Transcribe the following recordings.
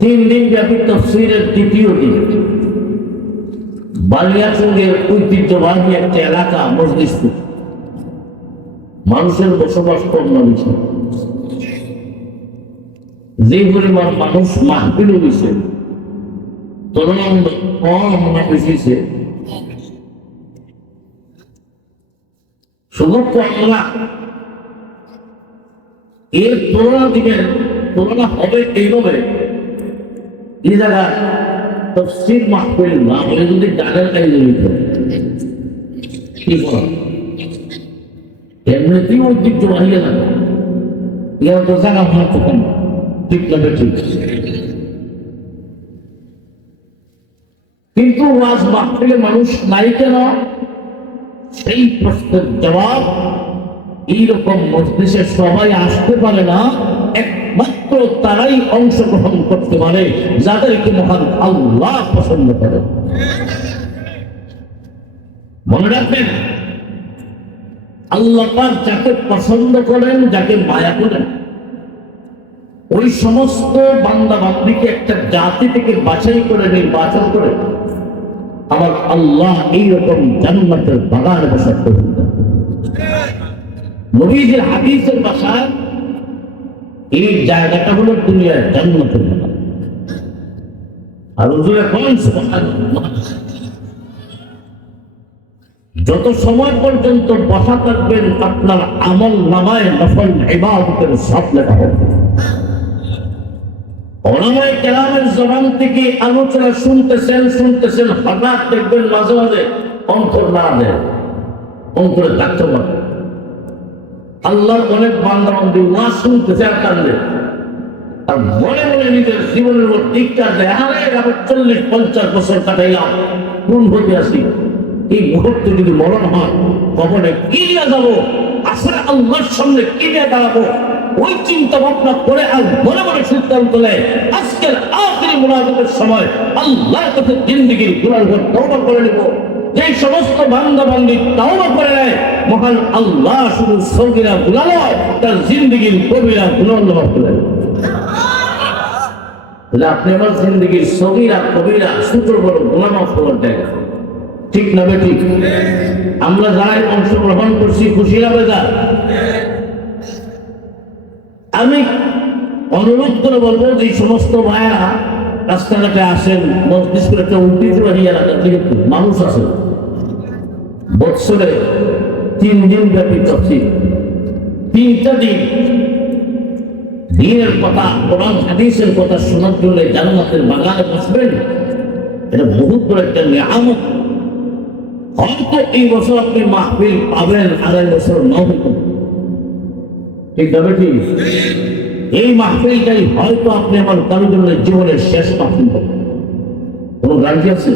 তিন দিন ব্যাপী তাফসীরের দ্বিতীয় দিন বালিয়াচঙ্গের ঐতিহ্যবাহী একটা এলাকা মজলিসপুর, মানুষের বসবাস কম না বেশি। যে পরিমাণ মানুষ মাহফিল হয়েছে তরুণানন্দ কম না বেশিছে, শুধু কম না, এর তুলনা দিবেন, তুলনা হবে এইভাবে। এই জায়গায় তাফসীর মাহফিল না হলে যদি গানের কাজে নিত কি করা, এমনিতেই ঐতিহ্যবাহী এলাকা, এর তো জায়গা ভালো তখন ঠিক না ঠিক। কিন্তু ওয়াজ মাহফিলে মানুষ নাই কেন, সেই প্রশ্নের জবাব এইরকম মজলিসে সবাই আসতে পারে না, একমাত্র তারাই অংশগ্রহণ করতে পারে যাদেরকে মহান আল্লাহ পছন্দ করে। মনে রাখবেন, আল্লাহ পাক যাকে পছন্দ করেন, যাকে মায়া করেন, ওই সমস্ত বান্দা বান্দীকে একটা জাতি থেকে বাছাই করে নির্বাচন করে আমার আল্লাহ এইরকম জান্নাতের বাগানে বসাতে দেন। নবীজির হাদিসের ভাষায় এই জায়গাটা হলো দুনিয়ার জান্নাতের বাগান। আর হুজুরে কোন সুবহানাল্লাহ, যত সময় পর্যন্ত বসা থাকবেন আপনার আমল নামায় নফল ইবাদতের সব লেখা হবে। ওলামায়ে কেরামের জবান থেকে আলোচনা শুনতেছেন, হঠাৎ দেখবেন মাঝে মাঝে অন্তর না দেয়, অন্তরে থাকতে পারে। আল্লাহর অনেক বান্দা বান্দী ওয়াজ শুনতেছে আর কান্দে, আর মনে মনে নিজের জীবনের উপর টিকা দেয়, আরে আমি 40-50 বছর কাটাইলাম, কোন হতে আসি, এই মুহূর্তে যদি মরণ হয় কবরে কি নিয়ে যাবো, আসলে আল্লাহর সামনে কি নিয়ে দাঁড়াবো, ওই চিন্তা ভাবনা করে আর মনে মনে সিদ্ধান্ত নেয় আজকের আখিরি মুনাজাতের সময় আল্লাহর কাছে জিন্দেগির গুনাহ তওবা করে নেব। যে সমস্ত বান্দা বান্দী তওবা করে নেয়, মহান আল্লাহ শুধু সগীরা গুনাহ নয়, তার জিন্দেগির কবিরা গুনাহ মাফ করে দেন। তাহলে আপনি আমার জিন্দেগির সগীরা কবিরা ছোট বড় গুনাহ মাফ করার জায়গা, ঠিক না ঠিক? আমরা যারাই অংশগ্রহণ করছি খুশি না বেজার? আমি অনুরোধ করে বলবো যে সমস্ত ভাইয়েরা রাস্তাঘাটে আসেন, মজলিস করে একটা ঐতিহ্যবাহী এলাকা, যেহেতু মানুষ আছে, বৎসরে 3 দিন ব্যাপী তাফসীর, 3টা দিন দিনের কথা, কোরআন হাদিসের কথা শোনার জন্য জান্নাতের বাগানে বসবেন, এটা বহুত বড় একটা নিয়ামত। হয়তো এই বছর আপনি মাহফিল পাবেন, আগামী বছর নাও হইতে, ঠিক না ঠিক? এই মাহফিলটাই হয়তো আপনি আমার কারোর জন্য জীবনের শেষ মাহফিল করবেন। কোনো গ্যারান্টি আছে?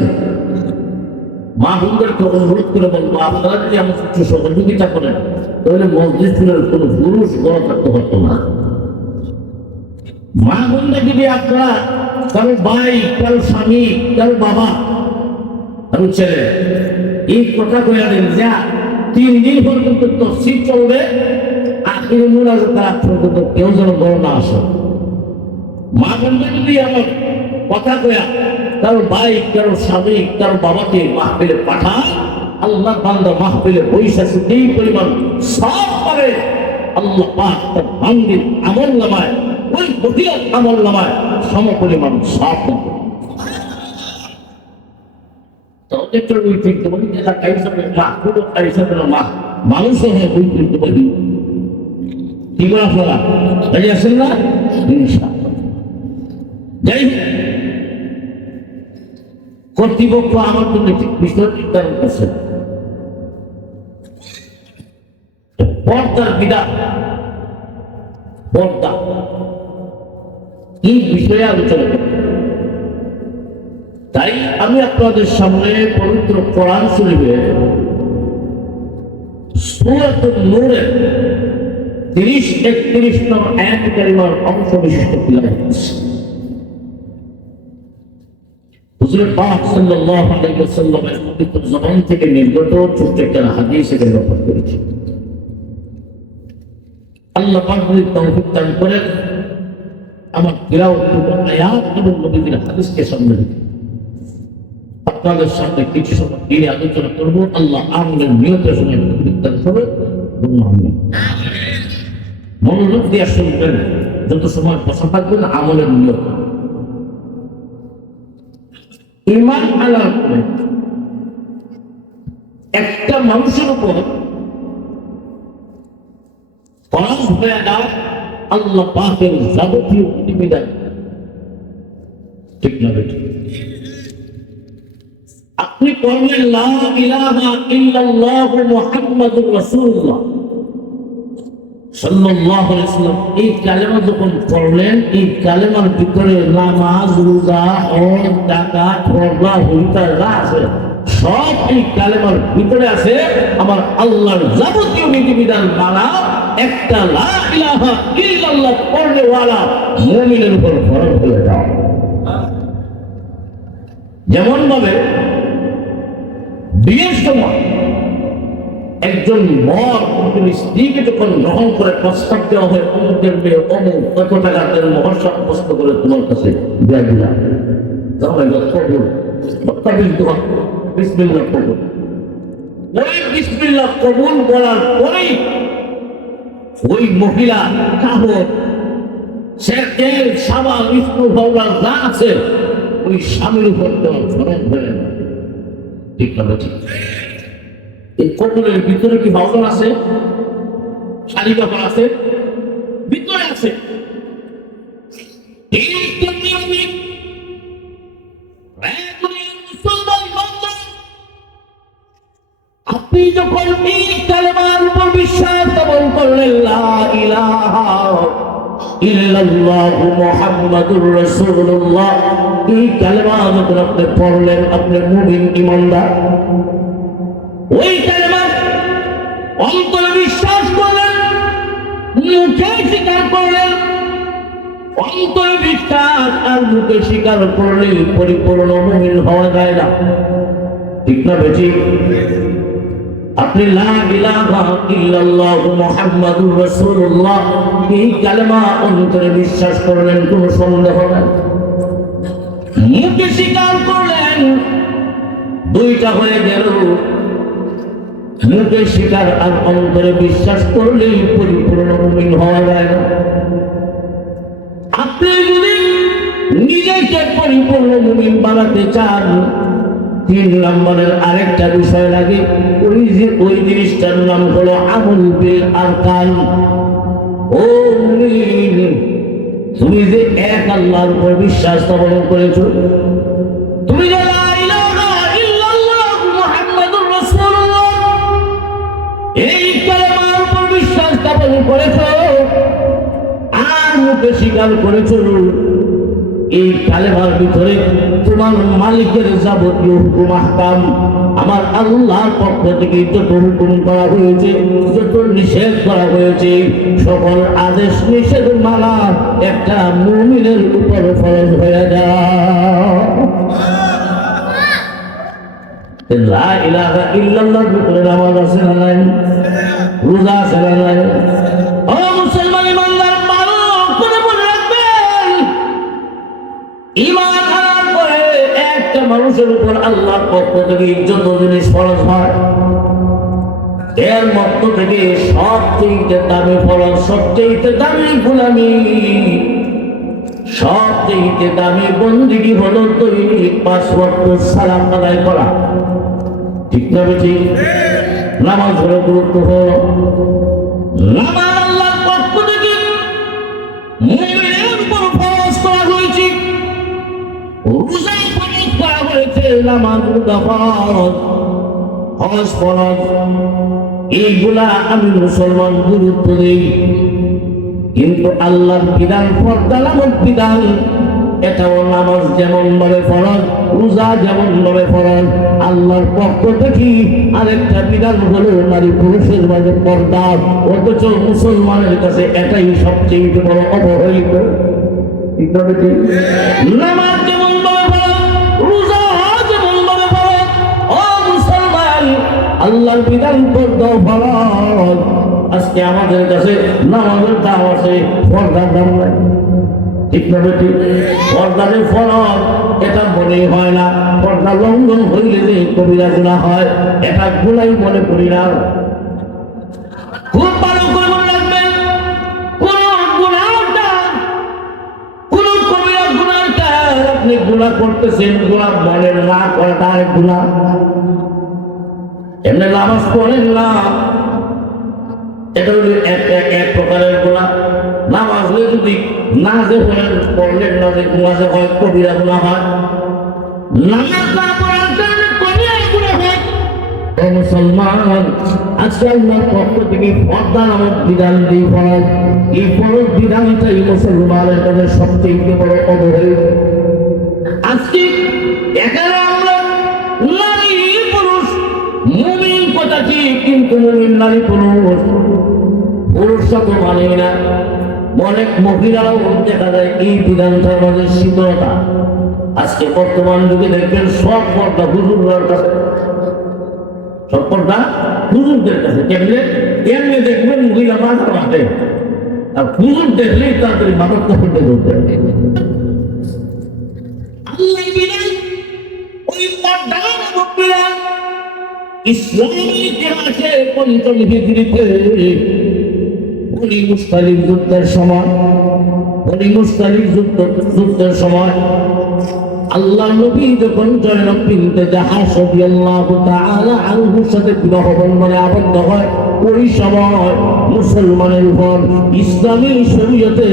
মা বোনদেরকে অনুরোধ করে বলবো, আপনারা যদি আমার কিছু সহযোগিতা করেন তাহলে মসজিদের কোনো পুরুষ বড় থাকতে পারত না। মা বোনদের যদি আপনারা কারো ভাই, কারো স্বামী, কারো বাবা, কারো ছেলে এই কথা কইয়া দেন যা 3 দিন পর্যন্ত তাফসীর চলবে, আখির মুনাজাত রাত পর্যন্ত কেউ যেন বড় না আসে। মা বোনদের যদি আমার কথা কইয়া কারো ভাই, কারো স্বামী, কারো বাবাকে মাহফিলে পাঠায়, আল্লাহ বান্দা মাহফিলে বৈশা এই পরিমাণ সব পাবে, আল্লাহ পাক তার বান্দির আমল নামায়, ওই বদিয়াত আমল নামায় সম পরিমাণ সব পাবে। মানুষও হয় ঐতিহ্যবাহী, কি করে আপনারা রাজি আছেন না? যাই হোক, কর্তৃপক্ষ আমার জন্য বিষয় নির্ধারণ করছে, পর্দার বিধান, পর্দা এই বিষয়ে আলোচনা করব। তাই আমি আপনাদের সামনে পবিত্র কোরআন শরীফের সূরাতুন নূরের 30-31 নং আয়াত কারিমার অংশ বিশিষ্ট তিলাওয়াত করছি। হুজুর পাক সাল্লাল্লাহু আলাইহি ওয়াসাল্লামের পবিত্র জবান থেকে নির্গত ছোট্ট একটা হাদিস এখানে রেকর্ড করেছি। আল্লাহ পাক যদি তৌফিক দান করেন আমার তিলাওয়াত করব আয়াত এবং নবীর হাদিসকে সামনে রেখে। আপনাদের সামনে কিছু সময় দিনে আলোচনা করবো। আল্লাহ আমলের নিয়তের সময় বিদ্যান করে মনোযোগ দিয়ে শুনবেন। যত সময় বসা থাকবেন আমলের নিয়ত ঈমান আনার পরে একটা মানুষের উপর ফরজ হয়ে যায় আল্লাহ পাকের যাবতীয় বিধিবিধান। ঠিক না বেঠিক? আপনি পড়লেন লা ইলাহা ইল্লাল্লাহু মুহাম্মাদুর রাসূলুল্লাহ সাল্লাল্লাহু আলাইহি ওয়াসাল্লাম, এই কালেমা যখন পড়লেন, এই কালেমার ভিতরে নামাজ, রোজা, হজ, যাকাত, পর্দা, হিজা যা আছে সব এই কালেমার ভিতরে আছে। আমার আল্লাহর যাবতীয় বিধিবিধান মানা একটা লা ইলাহা ইল্লাল্লাহ পড়লে ওয়ালা মুমিনের উপর ফরজ হয়ে যায়। যেমন ভাবে বিয়ের সময় একজন বর স্ত্রীকে যখন গ্রহণ করে প্রস্তাব দেওয়া হয়, অমুকের মেয়ে অমুক কত টাকা দেন, মহর সাব্যস্ত করে তোমার কাছে দিয়ে দিলাম, বিসমিল্লাহ কবুল। ওই বিসমিল্লাহ কবুল বলার পরেই ওই মহিলা কাপড়, সে তেল, সাবান, ইস্ত্রি, পাউডার যা আছে ওই স্বামীর উপর দেওয়া ফরজ হয়ে না। ঠিক না ঠিক? এই কবুলের ভিতরে কি বাউল আছে, শাড়ি কাপড় আছে, ভিতরে আছে। আপনি যখন এই কালেমার উপর বিশ্বাস স্থাপন করলেন লা ইলাহা ইল্লাল্লাহু মুহাম্মাদুর রাসূলুল্লাহ, এই কালেমা যখন আপনি পড়লেন, আপনি মুমিন ঈমানদার। ওই কালেমা অন্তরে বিশ্বাস করলেন, মুখে স্বীকার করলেন। অন্তরে বিশ্বাস আর মুখে স্বীকার করলে পরিপূর্ণ মুমিন হওয়া যায় না। ঠিক না বেঠিক? আপনি লা ইলাহা ইল্লাল্লাহু মুহাম্মাদুর রাসূলুল্লাহ এই কালেমা অন্তরে বিশ্বাস করলেন, কোনো সন্দেহ নাই। মুখে স্বীকার করলেন, দুইটা হয়ে গেল। মুখে স্বীকার আর অন্তরে বিশ্বাস করলেই পরিপূর্ণ মুমিন হওয়া যায় না। আপনি যদি নিজেকে পরিপূর্ণ মুমিন বানাতে চান, 3 নম্বরের আরেকটা বিষয় লাগে। ওই জিনিসটার নাম হলো আমল বিল আরকান। ও মুমিন, তুমি যে এক আল্লাহর উপর বিশ্বাস স্থাপন করেছো, তুমি যে লা ইলাহা ইল্লাল্লাহ মুহাম্মাদুর রাসূলুল্লাহ এই কালেমার উপর বিশ্বাস স্থাপন করেছো আর মুখে স্বীকার করেছো, এই কালেমার ভিতরে তোমার মালিকের যাবতীয় হুকুম আহকাম, আমার আল্লাহর পক্ষ থেকে যত হুকুম করা হয়েছে, যত নিষেধ করা হয়েছে, সকল আদেশ নিষেধ মানা একটা মুমিনের উপর ফরজ হয়ে যায়। লা ইলাহা ইল্লাল্লাহর ভিতরে নামাজ আছে না নাই? রোজা আছে না নাই? ও মুসলমান ঈমানদার, ভালো করে মনে রাখবেন, ঈমান আনার পরে একটা মানুষের উপর আল্লাহর পক্ষ থেকে যত জিনিস ফরজ হয়, এর মধ্য থেকে সবচেয়ে দামি ফরজ, সবচেয়ে দামি গোলামি, সবচেয়ে দামি বন্দেগী হলো দৈনিক 5 ওয়াক্ত সালাত আদায় করা। ঠিক না বেঠিক? নামাজ হলো গুরুত্বপূর্ণ। নামাজ আল্লাহর পক্ষ থেকে মুমিনের উপর ফরজ করা হয়েছে, রোজা ফরজ করা হয়েছে, নামাজ রোজা ফরজ, হজ ফরজ। এইগুলা আমি মুসলমান গুরুত্ব দিই, কিন্তু আল্লাহর বিধান পর্দা নামক বিধান, এটাও নামাজ যেমন ভাবে ফরজ, রোজা যেমন ভাবে ফরজ, আল্লাহর পক্ষ থেকে আরেকটা বিধান হলো নারী পুরুষের মাঝে পর্দা। অথচ মুসলমানের কাছে এটাই সবচেয়ে বড় অবহেলিত। নামাজ যেমন ভাবে ফরজ, রোজা যেমন ভাবে ফরজ, ও মুসলমান আল্লাহর বিধান পর্দা ফরজ। আজকে আমাদের কাছে নামাজের দাম আছে, পর্দার দাম নাই। ঠিক না বেটি? পর্দা যে ফরজ এটা মনে হয় না, পর্দা লঙ্ঘন হইলে যে কবিরা গুনাহ হয় এটা গুনাই মনে করি না। খুব ভালো করে মনে রাখবেন, কোন গুনাহটা, কোন কবিরা গুনাহটা আপনি গুনাহ করতেছেন, গুনাহ মনে না করাটা আরেক গুনাহ। এমনি নামাজ পড়েন না, এটা হলো এক প্রকারের গুনাহ। নামাজ যদি না যে পড়লেন না, যে গুনাহ যে হয় কবিরা গুনাহ হয়। নামাজ না পড়ার কারণে কবিরা গুনাহ হয়। ও মুসলমান, আজকে আল্লাহর পক্ষ থেকে পর্দা নামক বিধান দিয়ে ফরজ, এই ফরজ বিধানটাই মুসলমানের কাছে সবচেয়ে বড় অবহেলা। আজকে এখানে আমরা নারী পুরুষ মুমিন কথা ঠিক, কিন্তু মুমিন নারী পুরুষ পুরুষরা তো মানে না। অনেক মহিলারাও দেখা যায় এই বিধানটার মাঝে শীতলতা। আজকে বর্তমান যুগে দেখবেন সব পর্দা হুজুরদের কাছে, সব পর্দা হুজুরদের কাছে। কেমনে এমনি দেখবেন মহিলা মাথা মাঠে, আর হুজুর দেখলেই তাড়াতাড়ি মাথার কাপড়ে ধরতে ইসলামী ইতিহাসে পঞ্চম হিজরিতে বনি মুস্তালিক যুদ্ধের সময়, বনি মুস্তালিক যুদ্ধের সময় আল্লাহ নবী যখন জয়নব বিনতে জাহাশ রাদিয়াল্লাহু তাআলা আনহুর সাথে বিবাহ বন্ধনে আবদ্ধ হয়, ওই সময় মুসলমানের উপর ইসলামী শরীয়তে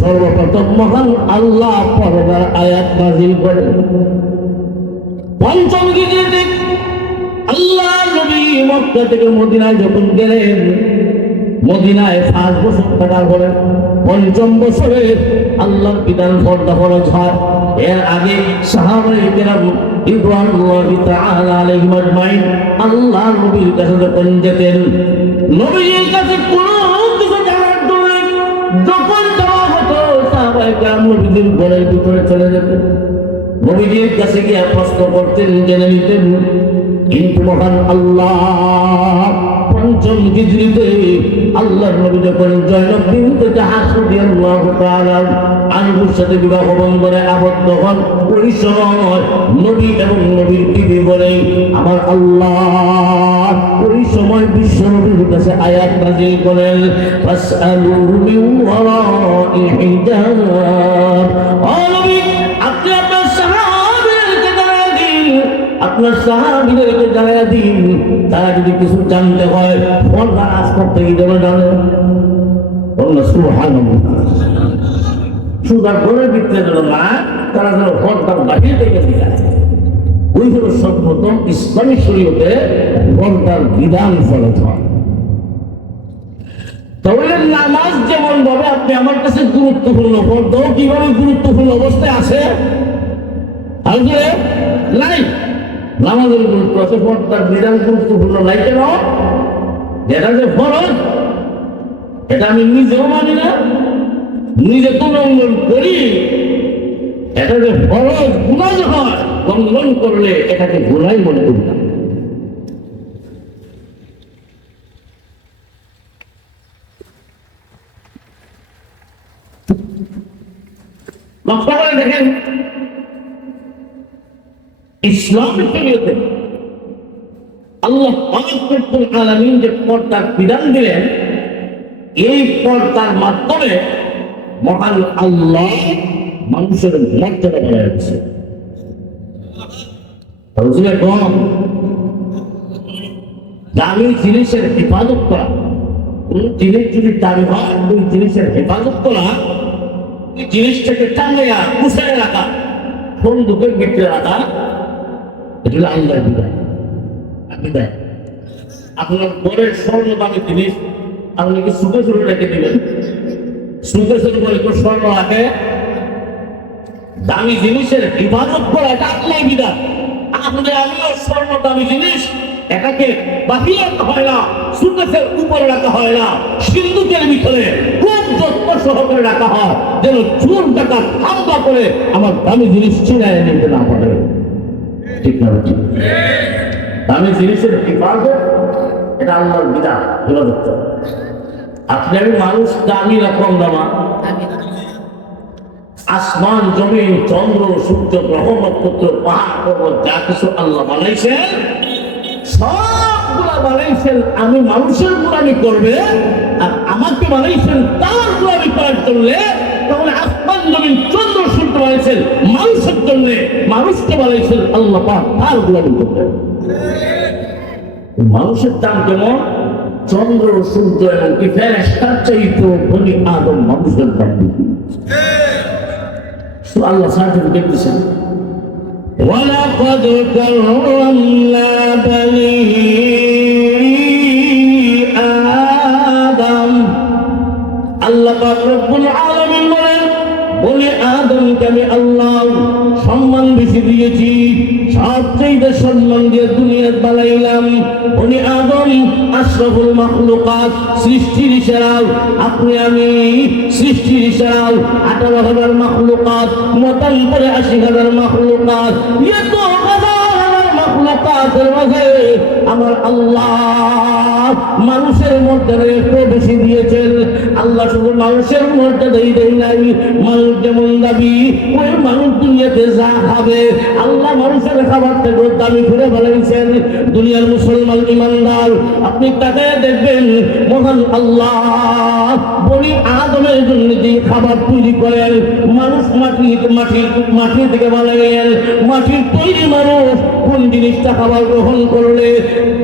সর্বপ্রথম মহান আল্লাহ পরদার আয়াত নাযিল করেন। পঞ্চম হিজরিতে আল্লাহ নবী মক্কা থেকে মদিনায় যখন গেলেন, মদিনায় 5 বছর থাকার পরে পঞ্চম বছরে আল্লাহর বিধান পর্দা ফরজ হয়। এর আগে সাহাবায়ে কেরাম রিদওয়ানুল্লাহি তাআলা আলাইহিম আজমাইন আল্লাহ নবীর কাছে যখন যেতেন, নবীর কাছে কোনো কিছু জানার জন্য যখন যাওয়া হতো, সাহাবায়ে কেরাম নবীর ঘরের ভিতরে চলে যেতেন, নবীর কাছে গিয়ে প্রশ্ন করতেন, জেনে নিতেন। কিন্তু মহান আল্লাহ পঞ্চম হিজরিতে আল্লাহর নবী যখন জয়নব বিনতে জাহাশ রাদিয়াল্লাহু তাআলা আনহুর সাথে বিবাহ বন্ধনে আবদ্ধ হন, ওই সময় নবী এবং নবীর বিবি বলে আমার আল্লাহ ওই সময় বিশ্ব নবীর কাছে আয়াত নাযিল করেন, ফাসআলু মিন ওয়ারাই হিজাব। ও নবী, আপনি আপনার সাহাবীদেরকে জানায় দিন, আপনার সাহাবীদেরকে জানায় দিন, তারা যদি কিছু জানতে হয় পর্দা আজ করতে কি যেন জানে। সুবহানাল্লাহ, সুদার ঘরের ভিতরে যেন না, তারা যেন পর্দার বাহির থেকে দিলে। ওই হলো সর্বপ্রথম ইসলামী শরীয়তে পর্দার বিধান ফরজ হয়। তাহলে নামাজ যেমন ভাবে আপনি আমার কাছে গুরুত্বপূর্ণ, পর্দাও কিভাবে গুরুত্বপূর্ণ অবস্থায় আছে আসলে নাই। নামাজের গুরুত্ব আছে, পর্দার বিধান গুরুত্বপূর্ণ নাই কেন? যেটা যে ফরজ এটা আমি নিজেও মানি না, নিজে তো লঙ্ঘন করি। এটা যে ফরজ গুনাহ হয়, লঙ্ঘন করলে এটাকে গুনাহই মনে করি না। লক্ষ্য করে দেখেন, ইসলামী শরীয়তে আল্লাহ পাক রব্বুল আলামিন যে পর্দার বিধান দিলেন, এই পর্দার মাধ্যমে মহান আল্লাহ মানুষের মর্যাদা বাড়াচ্ছে। দামি জিনিসের হেফাজত করা, কোন জিনিস যদি দামি হয় ওই জিনিসের হেফাজত করা, ওই জিনিসটাকে টাঙ্গাইয়া কুশায় রাখা, বন্দুকের ভিতরে রাখা, এটা আল্লাহর বিধান। বিধান আপনার ঘরের স্বর্ণ দামি জিনিস আপনি কি সুখে সুরে রেখে দিবেন? সুখে সুরে বলে কেউ স্বর্ণ রাখে? দামি জিনিসের হেফাজত করা এটা আল্লাহর বিধান। আপনি আমিও স্বর্ণ দামি জিনিস এটাকে বাহির রাখা হয় না, সুকেশের উপরে রাখা হয় না, সিন্ধুকের ভিতরে খুব যত্ন সহকারে রাখা হয়, যেন চোর টাকা হামলা করে আমার দামি জিনিস ছিনায় নিতে না পারে। ঠিক না? দামি জিনিসের হেফাজত এটা আল্লাহর বিধান। আপনি আমি মানুষ দামি না কম দামা? আসমান জমিন চন্দ্র সূর্য গ্রহ নক্ষত্র পাহাড় পর্বত যা কিছু আল্লাহ বানাইছেন সবগুলা বানাইছেন আমি মানুষের গোলামি করবে আর আমাকে বানাইছেন তার গোলামি করার জন্য। তখন আসমান জমিন চন্দ্র সূর্য বানাইছেন মানুষের জন্য, মানুষকে বানাইছেন আল্লাহ পাক তার গোলামি করবে। মানুষের দাম কেমন? চন্দ্র সূর্য এমনকি ফেরেশতার চাইতেও বনি আদম মানুষের দাম বেশি। আল্লাহ সার্টিফিকেট দিচ্ছেন ওয়ালাকাদ কাররামনা বনি আদম। আল্লাহ পাক রব্বুল আলামিন বলেন বনি আদমকে আমি আল্লাহ সম্মান বেশি দিয়েছি, সবচেয়ে সম্মান দিয়ে দুনিয়া বানাইলাম। বনি আদম আশরাফুল মাখলুকাত, সৃষ্টির ইশারাও আপনি আমি সৃষ্টির ইশারাও 18,000 মাখলুকাত, মতান্তরে 80,000 মাখলুকাত, এত হাজার মাখলুকাতের মাঝে আমার আল্লাহ মানুষের মর্যাদা একটু বেশি দিয়েছেন। আল্লাহ শুধু মানুষের মর্যাদাই দেয় নাই, মানুষ যেমন দাবি ওই মানুষ দুনিয়াতে যা খাবে আল্লাহ মানুষের খাবার থেকে দাবি করে বানাইছেন। দুনিয়ার মুসলমান ইমানদার আপনি তাকে দেখবেন মহান আল্লাহ বনি আদমের জন্য যে খাবার তৈরি করেন, মানুষ মাটি থেকে বানাইলেন, মাটির তৈরি মানুষ কোন জিনিসটা খাবার গ্রহণ করলে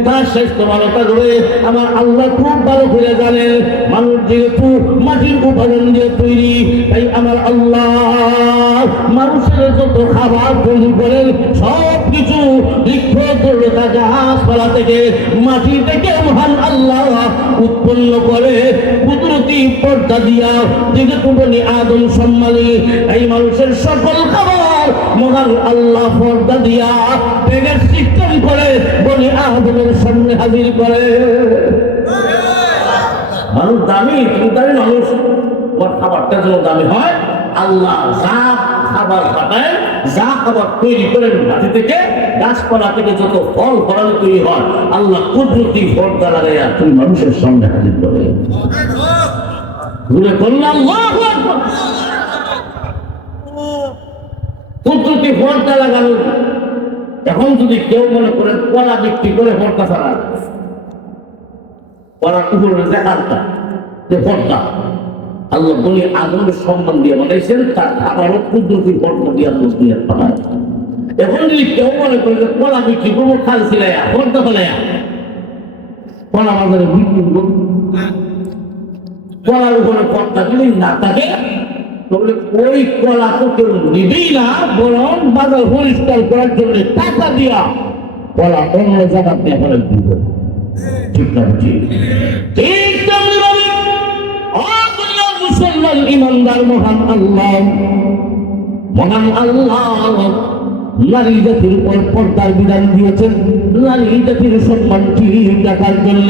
তার স্বাস্থ্য ভালো থাকবে আমার আল্লাহ খুব ভালো করে জানেন। মানুষ যেহেতু মাটির উপাদান দিয়ে তৈরি, তাই আমার আল্লাহ মানুষের যত খাবার তৈরি করেন সব কিছু বৃক্ষ তরুতা গাছপালা থেকে মাটি থেকে মহান আল্লাহ উৎপন্ন করে কুদরতি পর্দা দিয়া যেহেতু বনি আদম সম্মানী, এই মানুষের সকল খাবার মহান আল্লাহ পর্দা দিয়া বেগের সিস্টেম করে বনি আদমের সামনে হাজির করে। মানুষ দামি, তুমি দামি মানুষ, তোমার খাবারটা যেন দামি হয়। আল্লাহ যা খাবার পাঠায়, যা খাবার তৈরি করেন মাটি থেকে গাছপালা থেকে যত ফল ফলানো তৈরি হয় আল্লাহ কুদরতি পর্দা লাগাইয়া তুমি মানুষের সামনে হাজির করে। ঘুরে করলে আল্লাহু আকবার, কুদরতি পর্দা লাগানো। এখন যদি কেউ মনে করেন কলা বিক্রি করে পর্দা ছাড়া, কলার উপরে দেখারটা যে পর্দা আল্লাহ বলি আদমের সম্মান দিয়ে বানাইছেন, তার আবারও কুদরতি পর্দা দিয়ে দিয়ে পাঠায়। এখন যদি কেউ মনে করে যে কলা বিক্রি করবো খাল ছিলাইয়া পর্দা ফেলাইয়া কলা বাজারে বিক্রি করবো, কলার উপরে পর্দা যদি না থাকে তাহলে ওই কলা তো কেউ নিবেই না, বরং বাজার পরিষ্কার করার জন্য টাকা দিয়া কলা অন্য জায়গা দিয়ে ফেলে দিব। ঠিক না? ঠিক তেমনি ভাবে মুসলমান ইমানদার মহান আল্লাহ নারী জাতির উপর পর্দার বিধান দিয়েছেন নারী জাতির সম্মান ঠিক রাখার জন্য।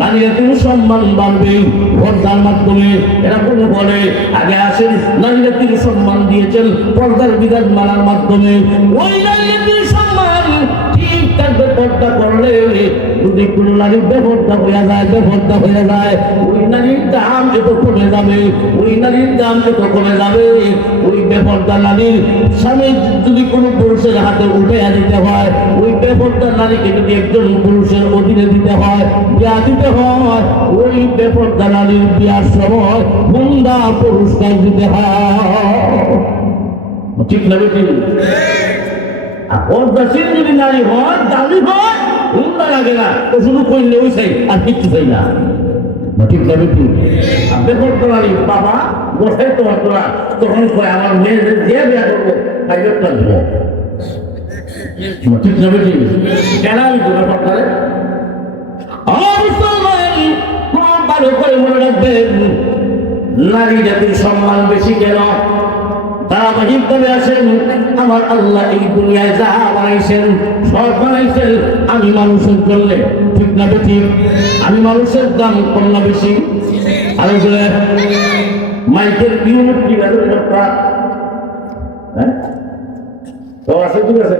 নারী জাতির সম্মান বাড়বে পর্দার মাধ্যমে। এরা কোনো বলে আগে আসেন নারী জাতির সম্মান দিয়েছেন পর্দার বিধান মানার মাধ্যমে। ওই নারী জাতির সম্মান ঠিক থাকবে পর্দা করলে। যদি কোনো নারী বেপর্দা হয়ে যায় ওই নারীর দাম এত কমে যাবে, ওই নারীর দাম এত কমে যাবে। ওই বেপর্দা নারীর স্বামী যদি কোনো পুরুষের হাতে উঠে দিতে হয়, ওই বেপর্দা নারীকে যদি একজন পুরুষের অধীনে দিতে হয়, বিয়া দিতে হয়, ওই বেপর্দা নারীর বিয়ার সময় হুন্ডা পুরস্কার দিতে হয়। ঠিক না? বেশি পর্দাশীল যদি নারী হয়, দামি হয়, হুন্ডা লাগে না, ও শুধু করলে ওই চাই আর কিচ্ছু চাই না। ঠিক না? বেশি বেপর্দা নারী বাবা বসাই তোমার তোরা তখন কয় আমার মেয়েদের দিয়ে বিয়া করবো, প্রাইভেট লাগবো। ঠিক না? বেশি কেন আমি ব্যাপার করে ভালো করে মনে রাখবেন নারী জাতির সম্মান বেশি কেন? ধারাবাহিক ভাবে আসেন আমার আল্লাহ এই দুনিয়ায় যা বানাইছেন সব বানাইছেন আমি মানুষের জন্য। ঠিক না? ঠিক। আমি মানুষের দাম কম না বেশি? আরো বলে মাইকের ইউনিট কি হ্যাঁ তো আছে, ঠিক আছে।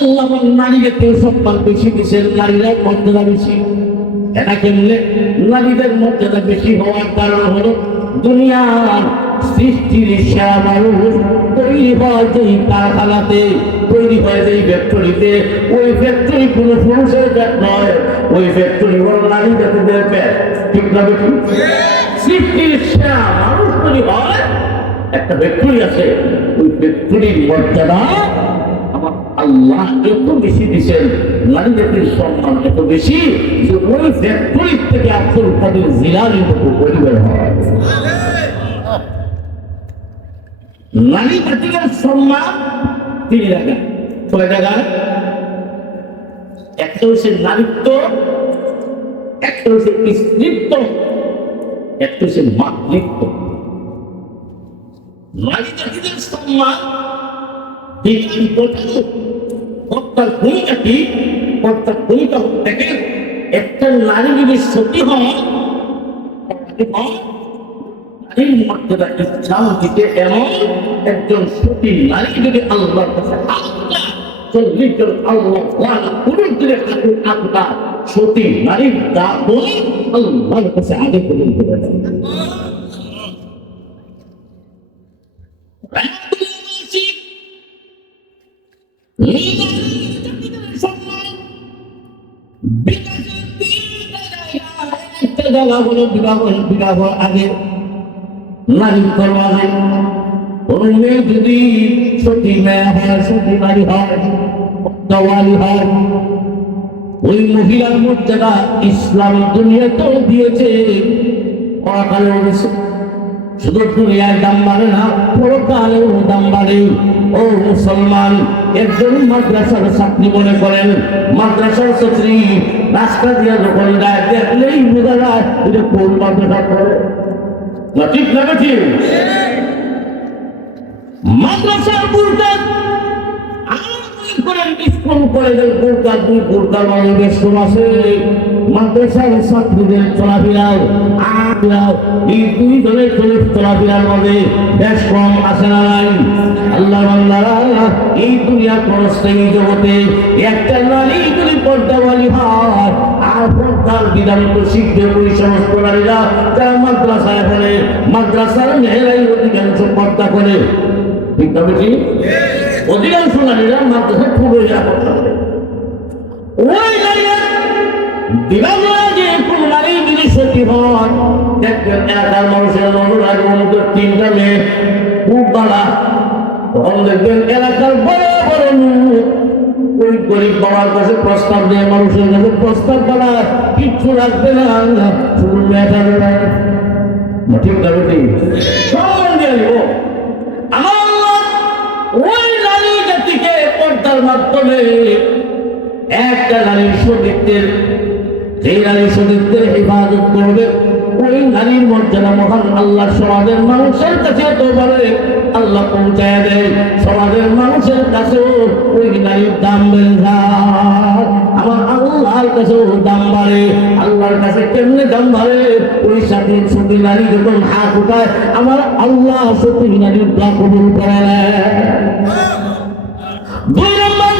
আল্লাহ নারীকে সম্মান বেশি দিচ্ছেন, নারীরা মর্যাদা বেশি। এরা কেমনে? নারীদের মর্যাদা বেশি হওয়ার কারণ হলো দুনিয়ার সৃষ্টির সেরা মানুষ তৈরি হয় যেই কারখানাতে, তৈরি হয় যেই ফ্যাক্টরিতে, ওই ফ্যাক্টরি কোনো পুরুষের পেট নয়, ওই ফ্যাক্টরি হলো নারী জাতিদের পেট। ঠিক না বেশি? সৃষ্টির সেরা মানুষ তৈরি হয় একটা ফ্যাক্টরি আছে, ওই ফ্যাক্টরির মর্যাদা আমার আল্লাহ এত বেশি দিচ্ছেন, নারী জাতির সম্মান এত বেশি যে ওই ফ্যাক্টরি থেকে আব্দুল কাদের জিলানীর মতো পরিবার হয়। নারী জাতির সম্মান 3 জায়গায়। 6 জায়গায়। একটা হচ্ছে নারীত্ব, একটা হচ্ছে স্ত্রীত্ব, একটা হচ্ছে মাতৃত্ব। নারী জাতির সম্মান বিজ্ঞান পড়ানো কর্তার ভূমিকা কি? কর্তার ভূমিকা থেকে একটা নারী যদি সতী হয়, নারীর মর্যাদা ইসলাম দিতে এমন একজন সতী নারী যদি আল্লাহর কাছে 40 জন আল্লাহ পুরুষ দিলে আপনার সতী নারীর দাবি আল্লাহর কাছে আগে কবুল করে দেন। বিবাহ আগে নারী করবাবে যদি সতী মেয়ে হয়, সতী নারী হয়, দেওয়ালি হয়, ওই মহিলার মর্যাদা ইসলাম দুনিয়াতেও দিয়েছে, পরকালেও দিয়েছে। শুধু দুনিয়ার দাম বাড়ে না, পরকালেও দাম বাড়ে। ও মুসলমান, একজন মাদ্রাসার ছাত্রী মনে করেন, মাদ্রাসার ছাত্রী রাস্তা দিয়ে যখন যায় দেখলেই বোঝা যায় এটা কোন মাদ্রাসা করে না। ঠিক না ঠিক? মাদ্রাসার বুরকা করেন, স্কুল কলেজের বুরকা, 2 বুরকার মানে বেশ কম আছে। মাদ্রাসার ছাত্রীদের চলাফেরাও এই 2 জনের চলাফেরার মধ্যে বেশ কম আছে না নাই? আল্লাহ বান্দারা, এই দুনিয়া ক্ষণস্থায়ী জগতে একটা নারী যদি পর্দাওয়ালি হয় আর পর্দার বিধান তো শিখবে ওই সমস্ত নারীরা যারা মাদ্রাসায় পড়ে। মাদ্রাসার মেয়েরাই অধিকাংশ পর্দা করে। ঠিক না বেশি? অধিকাংশ নারীরা মাদ্রাসায় পুরো পর্দা করে। ওই নারীরা বিবাহ যে কোন নারী যদি সত্যি হন, দেখবেন এলাকার মানুষের নজর আগে মতো 3টা মেয়ে খুব বাড়া, তখন দেখবেন এলাকার বড় বড় ওই গরিব বাবার কাছে প্রস্তাব দেয়, মানুষের কাছে প্রস্তাব করা কিচ্ছু রাখবে না, শুধু মেয়েটা না। ঠিক না বেশি? সম্মান দিয়ে দিব। আমার আল্লাহ ওই নারী জাতিকে পর্দার মাধ্যমে একটা নারীর সতীত্বের, যে নারী সতীত্বের হেফাজত করবে, ওই নারীর মর্যাদা মহান আল্লাহ সমাজের মানুষের কাছে তো বলে আল্লাহ পৌঁছায় দেয়। সমাজের মানুষের কাছেও ওই নারীর দাম বেড়ে যায়, আমার আল্লাহর কাছেও দাম বাড়ে। আল্লাহর কাছে কেমনে দাম বাড়ে? ওই সাথে সতী নারী যখন হাত উঠায়, আমার আল্লাহ সতী নারীর দোয়া কবুল করে নেয়। 2 নম্বর,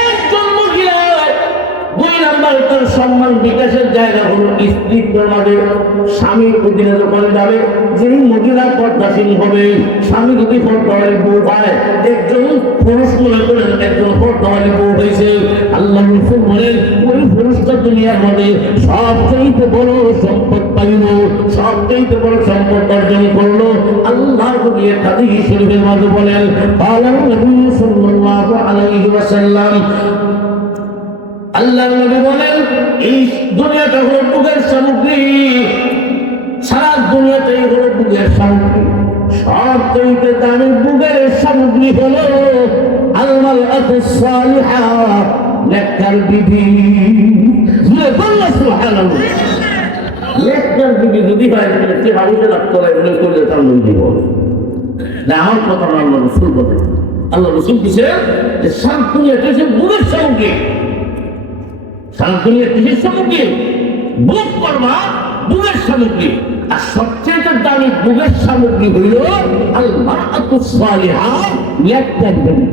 একজন মহিলা 2 নম্বর তার সম্মান বিকাশের জায়গা হলো স্ত্রীত্বের মাঝে। স্বামীর অধীনে যখন যাবে, যেই মহিলা পর্দাসীন হবে, স্বামী যদি পর্দাওয়ালি বউ হয়, একজন পুরুষ মনে করেন একজন পর্দাওয়ালি বউ হয়েছে, আল্লাহ রাসূল বলেন ওই পুরুষটা দুনিয়ার মধ্যে সবচেয়ে বড় সম্পদ পাইল, সবচেয়ে বড় সম্পদ অর্জন করলো। আল্লাহ নবী হাদিস শরীফের মধ্যে বলেন, আল্লাহ নবী সাল্লাল্লাহু আলাইহি ওয়াসাল্লাম, আল্লাহ নবী বলেন এই দুনিয়াটা হলো বুকের সামগ্রী, সারা দুনিয়াটাই হলো বুকের সামগ্রী। সবচেয়ে দামি বুকের সামগ্রী হলো আল মারআতুস সালিহা, নেককার বিবি। সুবহানাল্লাহ। নেককার বিবি যদি হয় সে ভাবিতে লাগতো মনে করলে তার লোক দিব না। আমার কথা না, আল্লাহ রাসূল বলে, আল্লাহ রাসূল দিছে যে সারা দুনিয়াটা হচ্ছে বুকের সামগ্রী। সারা দুনিয়া কিসের সামগ্রী? বুক করবা বুকের সামগ্রী। আর সবচেয়ে দামি বুকের সামগ্রী হইল আল মারআতুস সালিহা, নেককার বিবি।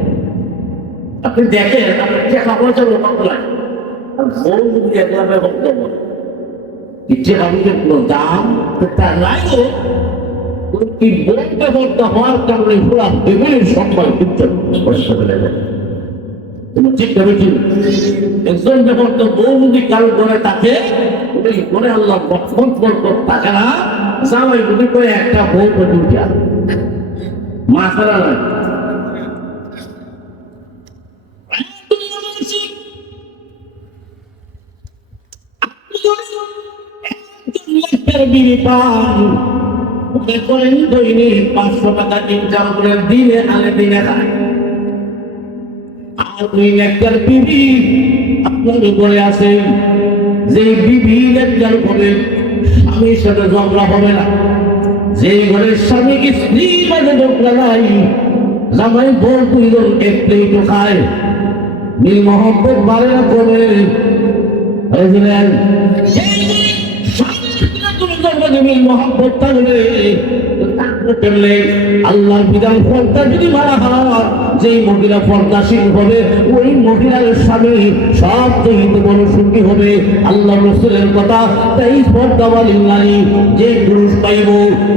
আপনি দেখেন, আপনি টাকা পয়সা লোক লাগে, আর বউ যদি একলা ব্যবহার করবো ইচ্ছে আমাদের কোনো দাম তা নাই গো। এই বউ ব্যবহারটা হওয়ার কারণে পুরা ফ্যামিলির সম্মান কিন্তু স্পর্শ করে যায়। ঠিক তবে ঠিক একজন যখন তো বউ যদি কারো করে তাকে ওই করে আল্লাহ রহমত বরকত থাকে না জামাই যদি করে একটা বউ তো দুইটা মাসালা নয়। বিড়ি পান মনে করেন দৈনিক 500 টাকা ইনকাম করে দিনে আনে দিনে খায়। আর ওই নেককার বিবি আপনার উপরে আছে, যে বিবি নেককার হবে স্বামীর সাথে ঝগড়া হবে না, যে ঘরের স্বামী স্ত্রী মাঝে ঝগড়া নাই, জামাই বউ দুইজন এক প্লেটও খায়, মিল মহব্বত বাড়ে না কমে। মিল মহব্বত থাকলে আল্লাহর বিধান পর্দা যদি মারা হয়, যেই মহিলা পর্দাশীল হবে ওই মহিলার স্বামী সব থেকে বড় সুখী হবে। আল্লাহ রাসূলের কথা, তাই পর্দাওয়ালী নারী যে পুরুষ পাইব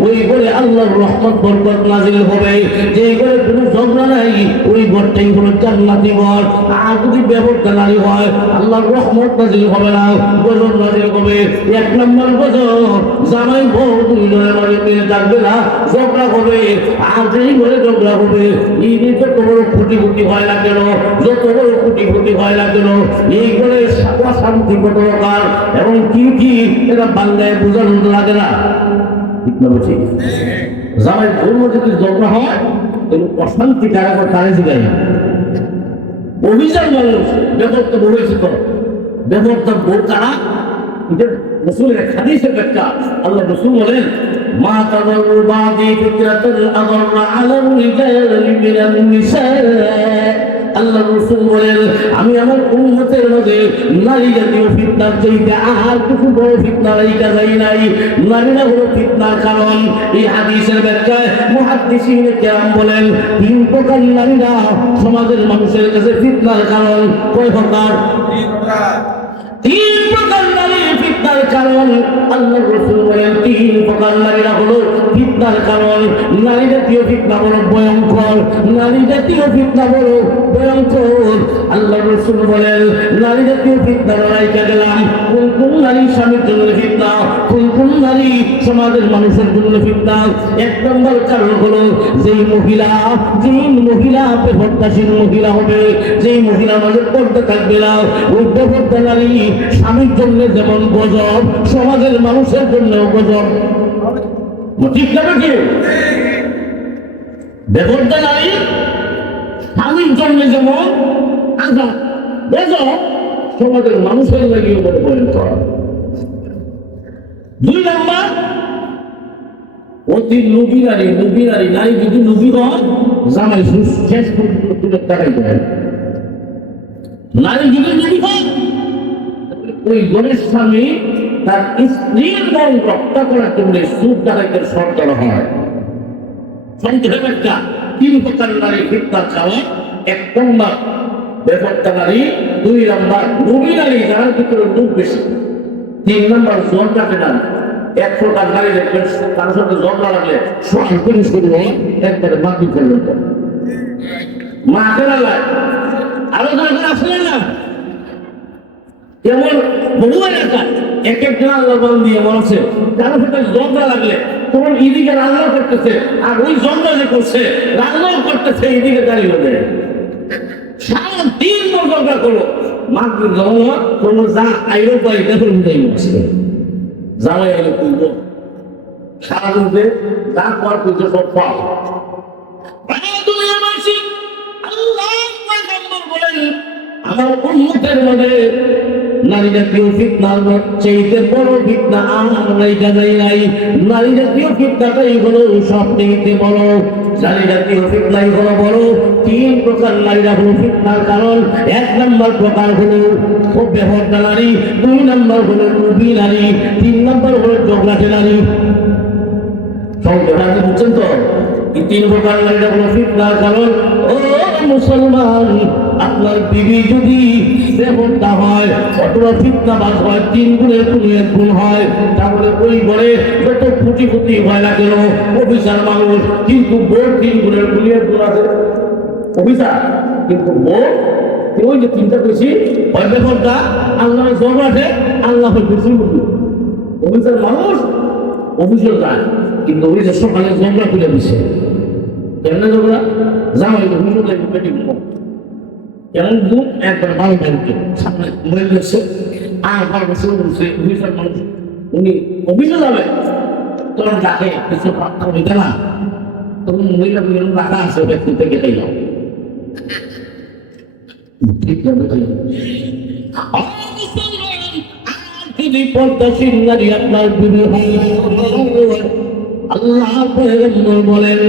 ওই ঘরে আল্লাহর রহমত বরকত নাজিল হবে। যে ঘরে কোনো ঝগড়া নাই ওই ঘরটাই হলো জান্নাতি ঘর। আর যদি ব্যবহারটা নারী হয় আল্লাহর রহমত নাজিল হবে না, গজব নাজিল হবে। 1 নম্বর গজব, জামাই বউ দুইজনের মাঝে মিল থাকবে না, ঝগড়া হবে। আর যেই ঘরে ঝগড়া হবে এই যত বড় খুঁটি খুঁটি হয় না কেন, যত বড় খুঁটি খুঁটি হয় না কেন, এই ঘরে শান্তি কত দরকার এবং কি কি এটা বাংলায় বোঝানো লাগে না। ঠিক না বলছি? জামাই বউর মধ্যে যদি ঝগড়া হয় অশান্তি কারা করে তারে জিগাই অভিযান মানুষ ব্যবহারটা বলেছে তো ব্যবহারটা বউ কারা রসুলের হাদিসের ব্যাখ্যা। আল্লাহ রসুল বলেন, মা তাযারু বাদি ফিতরাতান আযাররা আলার রিজালি মিনান নিসা। আল্লাহ রসুল বলেন, আমি আমার উম্মতের মধ্যে নারী জাতীয় ফিতনার চাইতে আর কিছু বড় ফিতনা রাইখা যাই নাই। নারীরা হলো ফিতনার কারণ। এই হাদিসের ব্যাখ্যায় মুহাদ্দিসিনে কেরাম বলেন, 3 প্রকার নারীরা সমাজের মানুষের কাছে ফিতনার কারণ। কয় প্রকার? 3 প্রকার নারী ফিতনার কারণ। আল্লাহ রাসূল বলেন 3 প্রকার নারীরা হলো ফিতনার কারণ। নারী জাতীয় ফিতনা বড় ভয়ঙ্কর, নারী জাতীয় ফিতনা বড় ভয়ঙ্কর। আল্লাহ রাসূল বলেন নারী জাতীয় ফিতনা রাইখা গেলাম। কোন কোন নারী স্বামীর জন্য ফিতনা, কোন কোন নারী সমাজের মানুষের জন্য ফিতনা। 1 নম্বর কারণ হলো যেই মহিলা বেপরদাশীল মহিলা হবে, যেই মহিলা মাঝে পর্দা থাকবে না, ওই বেপরদা নারী স্বামীর জন্য যেমন গজব সমাজের মানুষের জন্য গজব। ঠিক না কি? বেপরদা নারী স্বামীর জন্য যেমন আঘাত গজব সমাজের মানুষের লাগিয়ে বড় ভয়ঙ্কর। 2 নম্বর অতি লোভী নারী। নারী যদি লোভী হয় জামাই শেষ পর্যন্ত টাকাই দেয়। নারী যদি লোভী হয় ওই ঘরের স্বামী তার স্ত্রীর মন রক্ষা করার জন্য সুদ ডাকাইতের সরকার হয়। সংক্ষেপ একটা 3 প্রকার নারী ফিতনার কারণ। 1 নম্বর বেপরদা নারী, 2 নম্বর লোভী নারী যার ভিতরে লোভ বেশি, 3 নম্বর জনটাকে নারী। 1 প্রকার নারী দেখবেন কারোর সাথে ঝগড়া লাগলে সরাসরি শুরু হয় একবারে মাটি ফেলবে মাকে না লাগে। আরো দরকার আসলে না যেমন বহু এলাকা এক একজন আল্লাহ দিয়ে এমন আছে কারোর সাথে ঝগড়া লাগলে তোমার এদিকে রান্না করতেছে আর ওই ঝগড়া যে করছে রান্নাও করতেছে এদিকে দাঁড়িয়ে হবে। সারাদিন ঝগড়া করো মাকে জমা কোনো যা আইরো পাই দেখুন আসবে জামাই আইলে তুলব সারাদিন যা কর তুলছে সব পাও। আমার উম্মতের মধ্যে নারী জাতীয় ফিতনার চাইতে বড় ফিতনা আর রাইখা যায় নাই। নারী জাতীয় ফিতনাটাই হলো সব থেকে বড়। নারী জাতীয় ফিতনাই হলো বড়। 3 প্রকার নারীরা হলো ফিতনার কারণ। 1 নম্বর প্রকার হলো খুব বেপরদা নারী, 2 নম্বর হলো লোভী নারী, 3 নম্বর হলো ঝগড়াটে নারী। সংখ্যা বুঝছেন তো? এই 3 প্রকার নারীরা হলো ফিতনার কারণ। ও মুসলমান, আপনার বিবি যদি বেপরদা হয় অথবা ফিতনাবাজ হয়, 3 গুণের কোনো 1 গুণ হয়, তাহলে ওই ঘরে যত ফুটি ফুটি হয় না কেন অফিসার মানুষ, কিন্তু বউ 3 গুণের কোনো 1 গুণ আছে। অফিসার কিন্তু বউ ওই যে 3টা বেশি হয় বেপরদা, আল্লাহ জব আছে, আল্লাহ বেশি অফিসার মানুষ অফিসে যায়, কিন্তু ওই যে সকালে জবরা খুলে দিছে কেমন জবরা জামাই অফিসে যায় পেটি কেমন দুধ একবার বারো ব্যাংকে সামনে মোবাইল দেখছে আর বারো শুরু করছে অফিসার মানুষ, উনি অফিসে যাবে তখন ডাকে কিছু পাত্তা হইতে না, তখন মহিলা রাখা আছে ব্যক্তি থেকে তাই যাও ঠিক যদি পর্দাশীল নারী আপনার বিবি হয়, আল্লাহ পয়গম্বর বলেন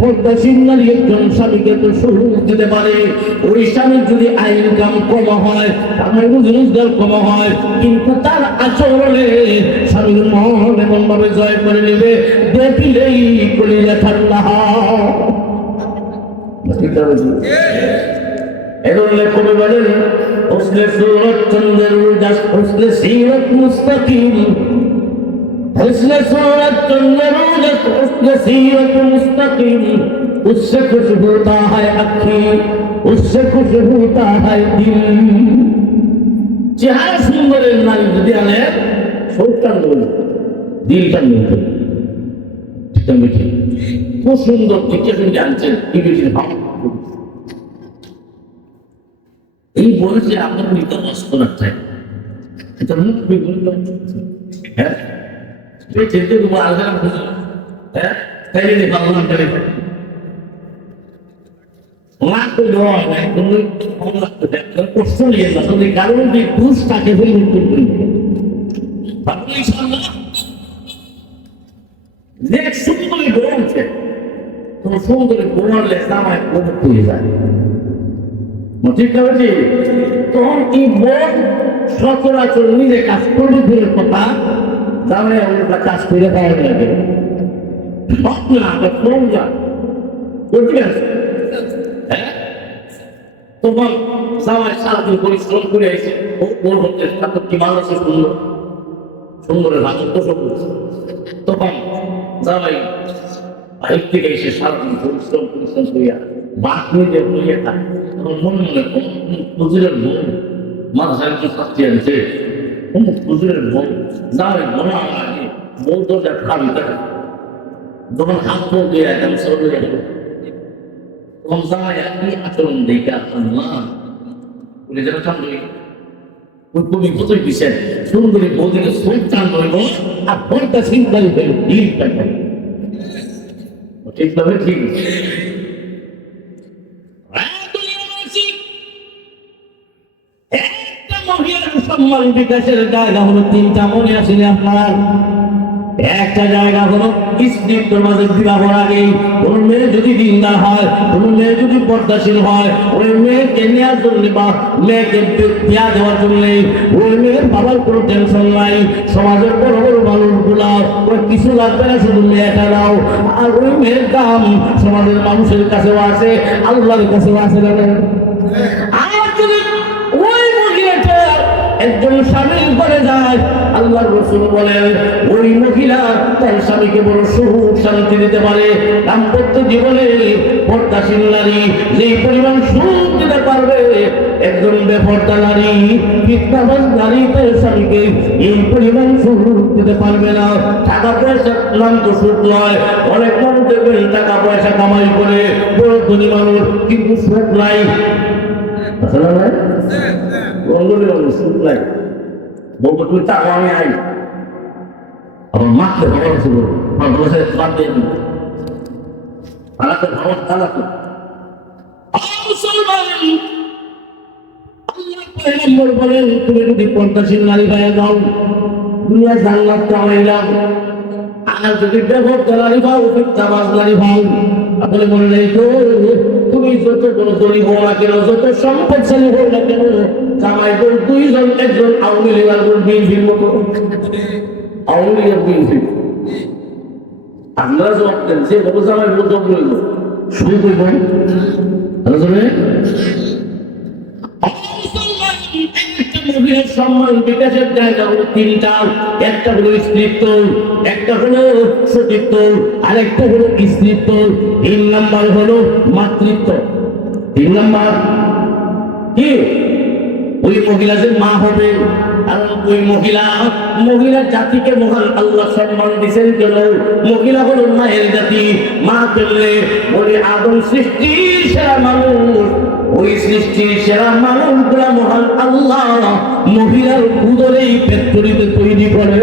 পর্দাশীল নারী একজন স্বামীকে তো সুখ দিতে পারে। ওই স্বামীর যদি আয় ইনকাম কম হয়, আমার রোজগার কম হয়, কিন্তু তার আচরণে স্বামীর মন এমন ভাবে জয় করে নেবে, দেখিলেই কলিজা ঠান্ডা হয়। এজন্য কবি বলেন उसने सूरत चंद्र उजास उसने सीरत मुस्तकीम, उसने सूरत चंद्र उजास उसने सीरत मुस्तकीम, उससे खुश होता है अखी उससे खुश होता है दिल। চেহারা সুন্দরের নারী যদি আনে সবটা নয় দিলটা নয়, খুব সুন্দর দেখে শুনে জানছেন বিবেচনা ভাব। এই বয়সে আপনার নিতে অস্ত রাখতে এটা মুখ বিগুলো হ্যাঁ তুই চিন্তা করবো আলোচনা বুঝলো হ্যাঁ তাই নিয়ে পারলাম করে লাখ করে দেওয়া হয় না তুমি কষ্ট নিয়ে না তুমি কারণ যে পুরুষ তাকে পরিবর্তন করবে ভাবলে ইনশাআল্লাহ যে সুন্দরী বলছে তোমার সুন্দরী বললে জামায় প্রবর্ত হয়ে যায় ঠিক আছে। তখন এই বোন সচরাচর নিজে কাজ করবে দূরের কথা, জামাই আমরা কাজ করে পাওয়া যাবে সব না বুঝতে পারছি। হ্যাঁ তোমার জামাই সারাদিন পরিশ্রম করে এসে ওর হচ্ছে কি মানুষ সুন্দর সুন্দরের রাজত্ব সব তখন জামাই বাইর থেকে এসে সারাদিন পরিশ্রম করিয়া বাদ নিয়ে বলিয়ে থাকে, তখন মনে মনে হুজুরের বউ মাথায় কি শাস্তি আনছে, হুজুরের বউ যাবে মনে আগে বউ তো খাবি থাকে, যখন হাত পো দিয়ে একদম সরে গেল তখন যাই একই আচরণ দেখে আল্লাহ বলে যেন চান ওই কবি কতই দিচ্ছেন সুন্দরী বৌদিকে সুলতান করব আর বলটা চিন্তাই হইল ঠিক তবে ঠিক একটা মহিলার সম্মান বিকাশের জায়গা হলো 3টা মনে আসেনি আপনার। একটা জায়গা হলো স্ত্রীর তোমাদের বিবাহ আগে কোন মেয়ে যদি দিনদার হয়, কোন মেয়ে যদি পর্দাশীল হয়, ওই মেয়েকে নেওয়ার জন্য বা মেয়েকে বিয়া দেওয়ার জন্য ওই মেয়ের বাবার কোনো টেনশন নাই। সমাজের বড় বড় মানুষগুলা ওই কিছু লাগবে না, শুধু মেয়েটা দাও। আর ওই মেয়ের দাম সমাজের মানুষের কাছেও আছে, আল্লাহর কাছেও আছে না। আর যদি ওই মহিলাটা একজন স্বামীর ঘরে যায়, আল্লাহর রাসূল বলেন ওই মহিলা তার স্বামীকে বড় সুখ শান্তি দিতে পারে। দাম্পত্য জীবনে পর্দাশীল নারী যেই পরিমাণ সুখ দিতে পারবে, একজন বেপর্দা নারী ফিতনাবাজ নারী তার স্বামীকে এই পরিমাণ সুখ দিতে পারবে না। টাকা পয়সা নাম তো সুখ নয়, অনেক মানুষ দেখবেন টাকা পয়সা কামাই করে বড় ধনী মানুষ, কিন্তু সুখ নাই। আসলে নাই রঙ্গলি মানুষ সুখ নাই, বলবো তুমি টাকা আমি আই আমার মাকে ভালো ছিল আমার বসে বাদ দিয়ে দিই তালাকে ভালো তালাকে বলেন তুমি যদি পর্দাশীল নারী হয়ে যাও দুনিয়া জান্নাত কামাইলাম, আর যদি বেপরদা নারী পাও ফিতনাবাজ নারী পাও তাহলে মনে নেই তো তুমি যত কোনো দড়ি হও না কেন, যত সম্পদশালী হও না কেন, জামাই বল দুইজন, একজন আওয়ামী লীগ আর বিএনপির মতো আওয়ামী লীগ বিএনপি, আপনারা জবাব দেন, যে বলছে আমার জবাব রইল শুরু করব মহিলার সম্মান বিকাশের জায়গা হলো তিনটা। একটা হলো স্ত্রীত্ব, একটা হলো সতীত্ব, আর একটা হলো স্ত্রীত্ব। 3 নাম্বার হলো মাতৃত্ব। 3 নাম্বার কি? ওই মহিলা যে মা হবে, আর ওই মহিলা জাতিকে মহান আল্লাহ সম্মান দিয়েছেন কেন? মহিলা হলো মায়ের জাতি। মা কেমনে? ওই আদম সৃষ্টির সেরা মানুষ, ওই সৃষ্টির সেরা মানুষগুলা মহান আল্লাহ মহিলার উদরেই ফ্যাক্টরিতে তৈরি করে।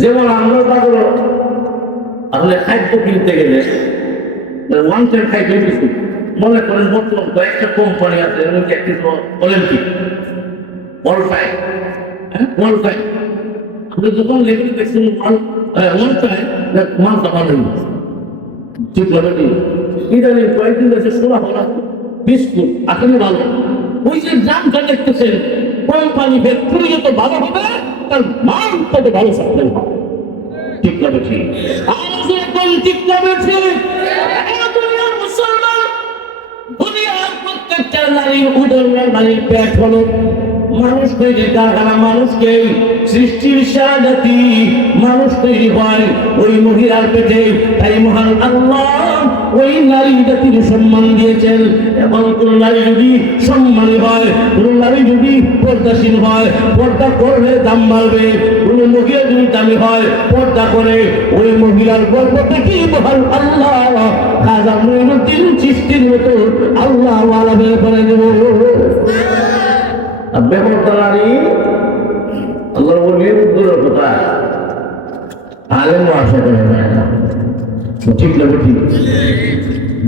যেমন আমরা পাগল আসলে খাদ্য কিনতে গেলে ওয়ান টাইম খাদ্য কিছু মনে করেন, বর্তমান কয়েকটা কোম্পানি আছে, একটি অলিম্পিক, ওয়ার্ল্ড আপনি যখন লেভেল দেখছেন ওয়ান টাইম মানটা ভালো ঠিক হবে। ইদানিং কয়েকদিন আছে সোনা হলা বিস্কুট আসলে ভালো। ওই যে দামটা দেখতেছেন, কোম্পানি ফ্যাক্টরি যত ভালো হবে তার মান তত ভালো থাকতে হবে। ঠিক হবে ঠিক, আজ এখন ঠিক হবে ঠিক। মুসলমান দুনিয়ার প্রত্যেকটা নারীর উদর নারীর পেট হলো মানুষ তৈরি কারখানা। মানুষকে সৃষ্টির সারা জাতি মানুষ তৈরি হয় ওই মহিলার পেটে। তাই মহান আল্লাহ ওই নারী জাতির সম্মান দিয়েছেন। এবং কোন নারী যদি সম্মানী হয়, কোন নারী যদি পর্দাশীল হয়, পর্দা করলে দাম বাড়বে। কোন মহিলা যদি দামি হয়, পর্দা করে, ওই মহিলার গর্ব থেকেই মহান আল্লাহ খাজা মঈনুদ্দিন চিশতির মতো আল্লাহ ওয়ালা বের করে দেব। বেপরদা নারী আল্লাহ বলিয়ে উত্তরের কথা আলেম আশা করা যায় না। ঠিক না ঠিক?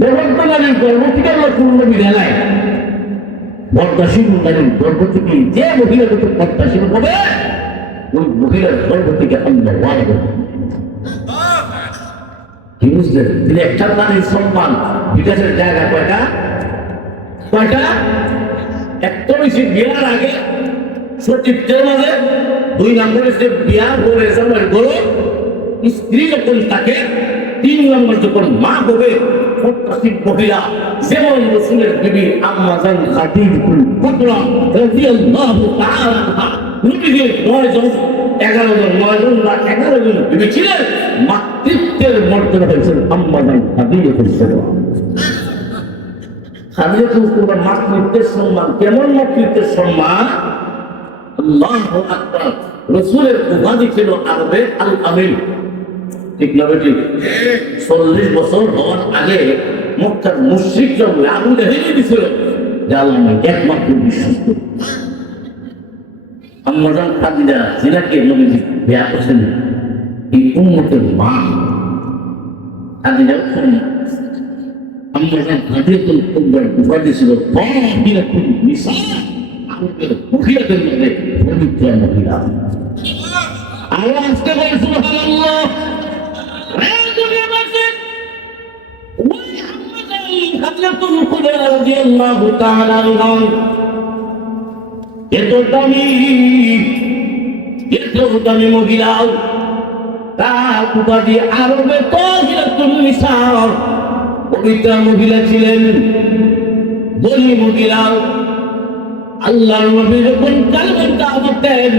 বেপরদা নারীর গর্ব থেকে আল্লাহ পূর্ণ বিধায় নাই। পর্দাশীল নারীর গর্ব থেকে যে মহিলা যত পর্দাশীল হবে, ওই মহিলার গর্ব থেকে আল্লাহ ওয়ালা করবে। কি বুঝলেন? তিনি একটা নারীর সম্মান বিকাশের জায়গা কয়টা? একটা বেশি বিয়ার আগে সতীত্বের মাঝে, 2 নম্বরে যে বিয়ার হয়ে যাওয়ার গরো স্ত্রী যখন তাকে, 3 নম্বর যখন মা হবে প্রত্যাশিত মহিলা। যেমন রাসূলের বিবি আম্মা জান খাদিজাতুল কুবরা রাদিয়াল্লাহু তাআলা আনহা, নবীজির 9 জন 11 জন বিবি ছিলেন। মাতৃত্বের মর্যাদা পেয়েছেন আম্মা জান খাদিজাতুল কুবরা। খাদিজাতুল কুবরা মাতৃত্বের সম্মান কেমন? মাতৃত্বের সম্মান আল্লাহু আকবার। রাসূলের উপাধি ছিল আরবে আল আমিন। ঠিক না ঠিক? 40 বছর হওয়ার আগে মক্কার মুশরিকরা আগুনে হেলে দিছিল যে আল্লাহ একমাত্র বিশ্বস্ত। আম্মা জান খাদিজা যিনাকে নবীজি বিয়ে করেছেন, এই উম্মতের মা খাদিজা আম্মা জান খাদিজাতুল কুবরার উপাধি ছিল তাহিরাতুন নিসা, আরবের মহিলাদের মধ্যে পবিত্র মহিলা। আওয়াজ করে সুবহানাল্লাহ। এত দামি মহিলা, তার উপাধি আরবে তাহিরাতুন নিসা, পবিত্র মহিলা ছিলেন, ধনী মহিলা। আল্লাহর নবী যখন কালেমা পড়তেন,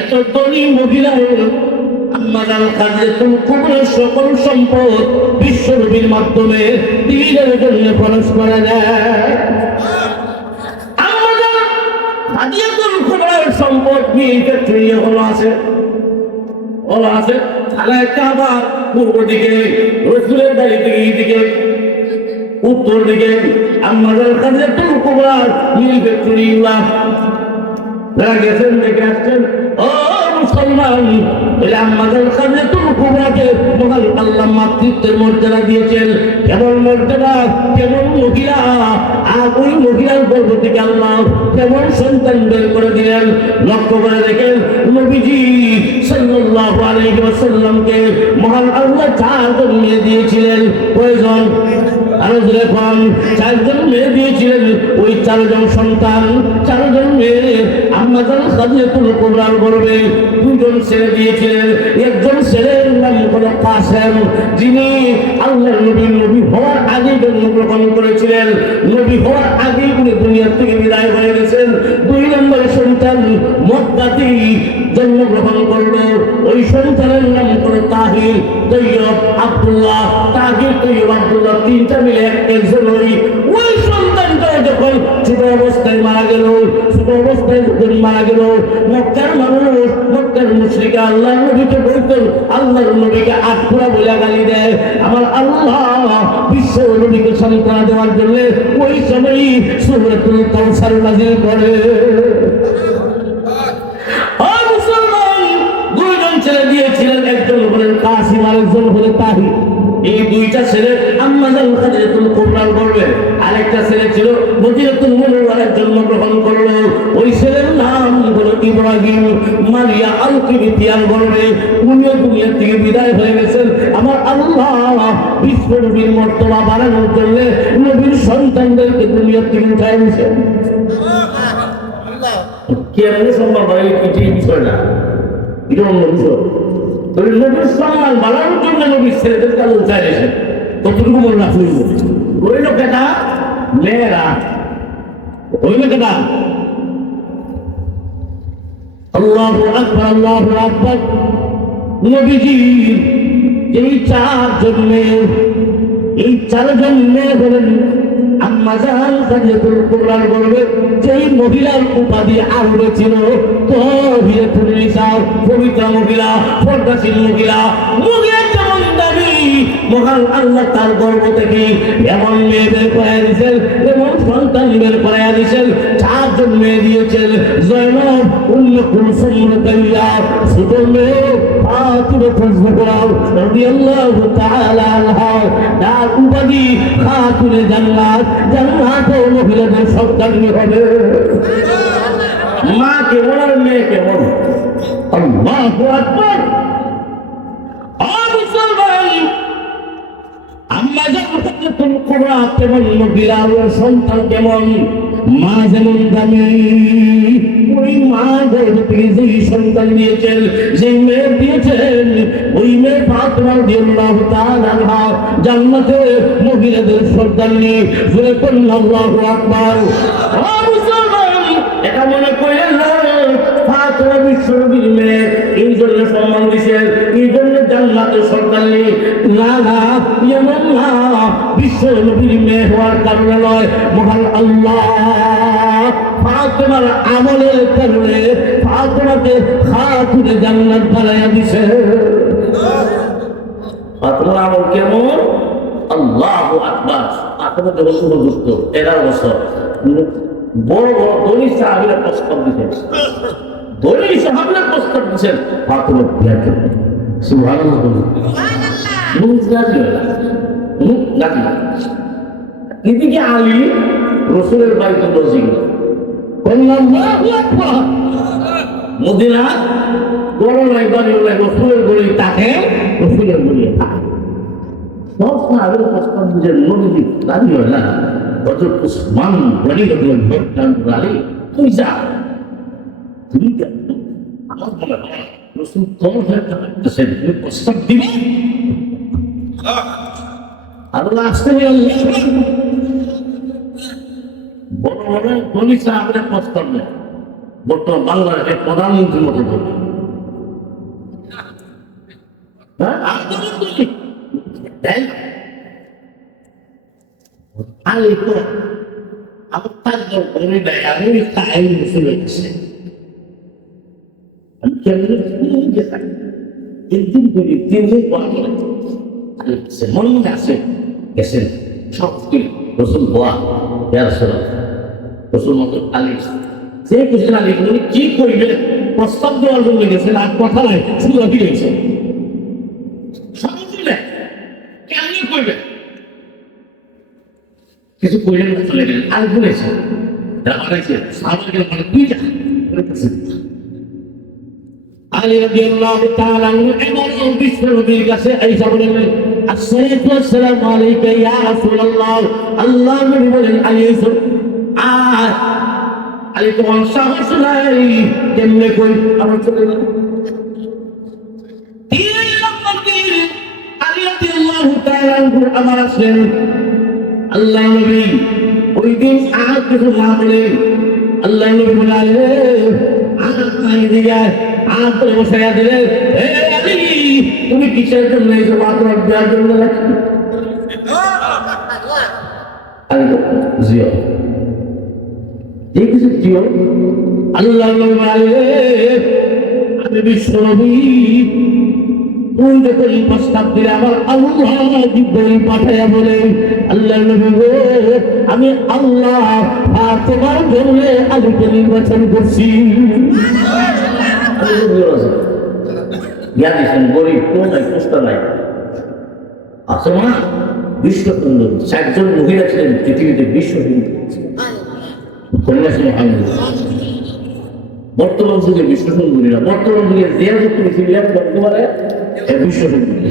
এত ধনী মহিলা আম্মা জান খাদিজাতুল কুবরার সকল সম্পদ বিশ্বনবীর মাধ্যমে দ্বীনের জন্য খরচ করা যায়। আম্মা জান খাদিজাতুল কুবরার সম্পদ নিয়ে ফ্যাক্টরি হলো আছে থানায় কাবা, পূর্ব দিকে রাসূলের বাড়ি থেকে এইদিকে, উত্তর দিকে আম্মা জান খাদিজাতুল কুবরার মিল ফ্যাক্টরি। যারা গেছেন দেখে আসছেন, ও মুসলমান, আম্মা জান খাদিজাতুল কুবরাকে মহান আল্লাহ মাতৃত্বের মর্যাদা দিয়েছেন। কেমন মর্যাদা, কেমন মহিলা! আর ওই মহিলার গর্ভ থেকে আল্লাহ কেমন সন্তান বের করে দিলেন। লক্ষ্য করে দেখেন, নবীজি সাল্লাল্লাহু আলাইহি ওয়াসাল্লামকে মহান আল্লাহ 4 জন মেয়ে দিয়েছিলেন। কয়জন? আরো জোরে বলেন। 4 জন মেয়ে দিয়েছিলেন। ওই 4 জন সন্তান, 4 জন মেয়ে আম্মা জান খাদিজাতুল কুবরার গর্ভে 2 জন ছেলে দিয়েছিলেন। গেছেন, নবী হওয়ার আগেই উনি দুনিয়া থেকে বিদায় হয়ে গেছেন। 2 নম্বরের সন্তান মক্কাতেই জন্মগ্রহণ করলো। ওই সন্তানের নাম হলো তাহির, তৈয়ব, আব্দুল্লাহ। তাহির, তৈয়ব, আব্দুল্লাহ তিনটা মিলে একজন। ওই সন্তানটাও যখন ছোট অবস্থায় মারা গেল, ছোট অবস্থায় যখন মারা গেল, মক্কার মানুষ, মক্কার মুশরিক আল্লাহর নবীকে বলতেন, আল্লাহর নবীকে আটপুরা বলে গালি দেয়। আমার আল্লাহ বিশ্ব নবীকে সান্ত্বনা দেওয়ার জন্য ওই সময়ই সূরাতুল কাউসার নাযিল করে। দুইজন ছেলে দিয়েছিলেন, একজন হলেন কাসিম, আরেকজন হলেন তাহির। এই দুইটা ছেলে আম্মাজান খাদিজাতুল কুবরার গর্ভে। আরেকটা ছেলে ছিল মদিনাতুল মুনাওয়ারায় জন্মগ্রহণ করলো। ওই ছেলের নাম হলো ইব্রাহিম, মারিয়া আল কিবতিয়ার গর্ভে। উনিও দুনিয়া থেকে বিদায় হয়ে গেছেন। আমার আল্লাহ বিশ্ব নবীর মর্তবা বাড়ানোর জন্য নবীর সন্তানদেরকে দুনিয়া থেকে উঠায় দিয়েছেন। কেমন সম্ভব হয় কিছুই বিষয় না, এটা অন্য বিষয়। নবীর সম্মান বাড়ানোর জন্য নবীর ছেলেদের কাছে উঠায় এসে কতটুকু মনে রাখল। ওই লোকেটা মেয়েরা, ওই লোকেটা আল্লাহু আকবার, আল্লাহু আকবার। নবীজির এই 4জন মেয়ে, এই 4জন মেয়ে হলেন আম্মাজান খাদিজাতুল কুবরার গর্ভে যেই মহিলার উপাধি আরবে ছিল তাহিরাতুন নিসা, পবিত্র মহিলা, পর্দাশীল মহিলা। মহিলা যেমন দাবি, মহান আল্লাহ তার গর্ভ থেকে এমন মেয়ে বের করে দিয়েছেন, এমন সন্তান বের করে দিয়েছেন। 4জন মেয়ে দিয়েছেন, জয়নব, উম্মে কুলসুম, রুকাইয়া, ছোট মেয়ে ফাতিমাতুজ জোহরা রাদিয়াল্লাহু তাআলা আনহা। তার উপাধি খাতুনে জান্নাত, জান্নাতে মহিলাদের সন্তান হবে। মা কেমন আর মেয়ে কেমন? আল্লাহু আকবার। আম্মাজান খাদিজাতুল কুবরা কেমন মহিলা, ওর সন্তান কেমন, মা যেমন দামি। ওই মা গর্ভ থেকে যেই সন্তান দিয়েছেন, যেই মেয়ে দিয়েছেন, ওই মেয়ে ফাতিমা রাদিয়াল্লাহু তাআলা আনহা জান্নাতে মহিলাদের সন্তান নিয়ে জোরে বলুন আল্লাহু আকবার। ও মুসলমান, এটা মনে করেন না ফাতিমা বিশ্বনবীর মেয়ে, এই জন্য সম্মান দিয়েছেন, এই জন্য জান্নাতে সন্তান নিয়ে। না না, এমন না, বিশ্ব নবীর মেয়ে হওয়ার কারণে নয়, মহান আল্লাহ ফাতিমার আমলের কারণে ফাতিমাকে খাতুনে জান্নাত বানায়া দিয়েছে। ফাতিমার আমল কেমন? আল্লাহু আকবার। ফাতিমা যখন উপযুক্ত 13 বছর, বড় বড় ধনী সাহাবীরা প্রস্তাব দিয়েছেন, ধনী সাহাবীরা প্রস্তাব দিয়েছেন ফাতিমার বিয়ে করতে। সুবহানাল্লাহ, এদিকে আলী রসুলের বাড়িতে নজির, মদিনা বড় নাই বাড়ি নাই, রসুলের গড়ি তাকে, রসুলের গড়ি সব সাহাবের প্রস্তাব বুঝে নদী রাজি হয় না। হযরত উসমান গনি রাদিয়াল্লাহু আলী, তুই যা, তুই যা, আমার বলে রসুল তোর হয়ে থাকতেছেন, তুমি প্রস্তাব দিবি। আল্লাহ আসতে বড় বড় ধনী সাহাবীরা প্রস্তাব নেয়, বর্তমান বাংলাদেশের প্রধানমন্ত্রীর মতো বলে। আলী তো আমার তার গড়ি দেয়, আমি তাই বসে রেখেছে, আমি কেমন থাকি একদিন দুদিন 3 দিন পর মন আছে গেছেন সব রসুল বোয়া রসুল মতো আলী সে কুশল আলী উনি কি করবে প্রস্তাব দেওয়ার জন্য গেছেন, আর কথা নাই, শুধু আগে গেছে কেমনি করবে কিছু করলেন না, চলে গেলেন। আর বলেছে দুইটা আলী রাদিয়াল্লাহু তাআলা এমন বিশ্ব নবীর কাছে আয়েশা বলেন, আসসালাতু ওয়াসসালামু আলাইকা ইয়া রাসূলুল্লাহ। আল্লাহ নবী বলেন, আলী আলী তোমার সাহস নাই, কেমনে কই আমার চলে গেল। আলী রাদিয়াল্লাহু তাআলা আমার আসলেন, আল্লাহ নবী ওই দিন আর কিছু না বলে আল্লাহ নবী বলে আর করে বসাইয়া দিলে, হে আলী, তুমি কিসের জন্য এই যে মাত্র দেওয়ার জন্য রাখি জিও এই কিছু জিও। আল্লাহ নবী বলে, আমি বিশ্ব নবী, তুই যখন প্রস্তাব দিলে আমার আল্লাহ জিব্রাইল পাঠাইয়া বলে, আল্লাহ নবী গো, আমি আল্লাহ আর তোমার জন্য আলীকে নির্বাচন করছি। জ্ঞান দিচ্ছেন গরিব কেউ নাই, কষ্ট নাই। আসমা বিশ্ব সুন্দর, 60 জন মহিলা ছিলেন পৃথিবীতে বিশ্ব সুন্দর। বর্তমান যুগে বিশ্ব সুন্দরী না, বর্তমান যুগে যে পৃথিবীর বর্তমানে বিশ্ব সুন্দরী।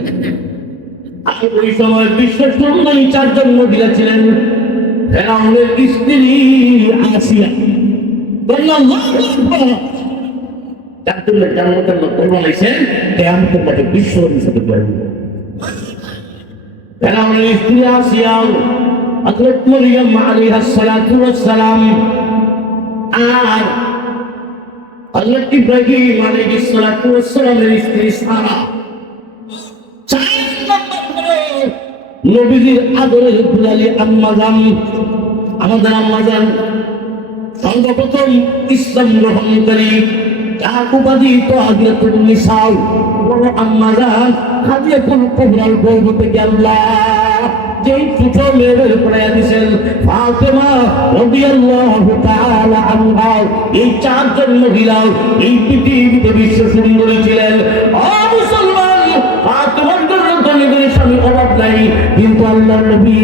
আর ওই সময় বিশ্ব সুন্দরী 4 জন মহিলা ছিলেন। ফেরাউনের স্ত্রী আসিয়া, বিশ্ব ফেরাউনের স্ত্রী আসিয়া হযরত মরিয়ম আলাইহিস সালাতু ওয়াস সালাম আর হযরত ইব্রাহিম আলাইহিস সালাতু ওয়াস সালামের স্ত্রী সারা, 4 নম্বর করে নবীজির আদরের দুলালি আম্মা জান, আমাদের আম্মা জান সর্বপ্রথম ইসলাম গ্রহণকারী, যার উপাধি তো হাদিয়াতুন নিসা, বড় আম্মা জান হাদিয়াতুল কুবরার গর্ভ থেকে আল্লাহ যেই ছোট মেয়েদের পড়াইয়া দিয়েছেন ফাতেমা রাদিয়াল্লাহু তাআলা আনহা। এই 4 জন মহিলা এই পৃথিবীতে বিশ্ব সুন্দরী ছিলেন। ও মুসলমান, ফাতেমার জন্য ধনী ধনী স্বামী অভাব নাই, কিন্তু আল্লাহর নবী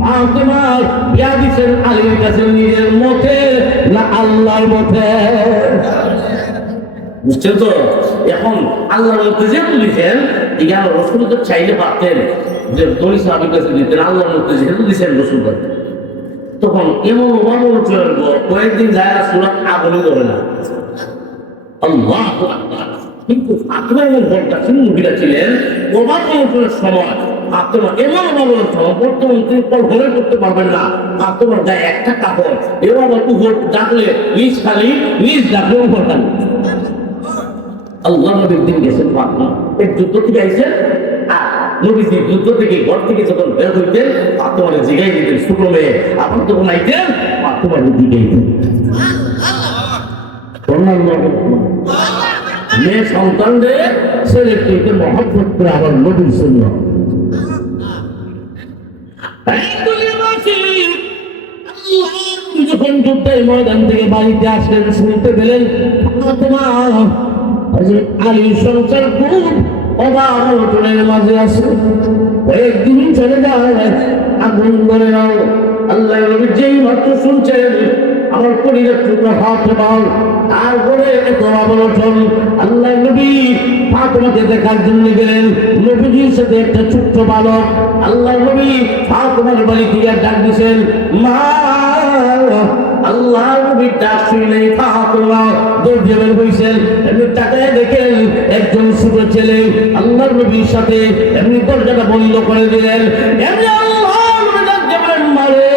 ফাতেমা বিয়া দিয়েছেন আলীর কাছে নিজের মতে না আল্লাহর মতে। বুঝছেন তো? এখন আল্লাহর মধ্যে যে বলেছেন, ইয়ার রসুল তো চাইলে পারতেন যে ধনী সাহাবীর কাছে দিতেন, আল্লাহর মধ্যে যেহেতু দিয়েছেন রসুল, তখন এমন অভাব চলে কয়েকদিন যায় সুরাত আগুনই ধরে না। আল্লাহু আকবার। কিন্তু ফাতেমা এমন বরদাসীন মহিলা ছিলেন, অভাব অনটনের সময় ফাতেমা এমন অভাবের সময় বর্তমান তিনি কল্পনা করতে পারবেন না। ফাতেমার গায়ে একটা কাপড়, এবার উপর ডাকলে নিজ খালি, নিজ ডাকলে উপর খালি। আল্লাহ নবীর দিন গেছেন ফাতেমা, এক যুদ্ধ থেকে আইছেন, আর নবীজি যুদ্ধ থেকে ঘর থেকে যখন বের হইতেন ফাতেমারে জিগাই দিতেন, ছোট মেয়ে আপনি যখন আইতেন ফাতেমারে জিগাই দিতেন। মেয়ে সন্তানদের ছেলেকে মহব্বত করে আবার নবীর সুন্নাত। যখন যুদ্ধের ময়দান থেকে বাড়িতে আসলেন, শুনতে পেলেন ফাতেমা হযরত আলীর সংসার খুব অভাব অনটনের মাঝে আছে, কয়েকদিন চলে যায় আগুন ধরে নাও। আল্লাহ নবী যেই মাত্র শুনছেন আমার পরিবার টুকরা ফাতেমা, তারপরে এত অবলম্বন আল্লাহ নবী ফাতেমাকে দেখার জন্য গেলেন। নবীজির সাথে একটা ছোট্ট বালক, আল্লাহ নবী ফাতেমার বাড়ি থেকে ডাক দিয়েছেন, মা। আল্লাহ নবীর ডাক শুনে ফাতেমা দৌড়ে বের হইছেন। এমনি তাকায় দেখেন একজন ছোট ছেলে আল্লাহ নবীর সাথে এমনি দরজাটা বন্ধ করে দিলেন। এমনি আল্লাহ নবী ডাক দেবেন, মারে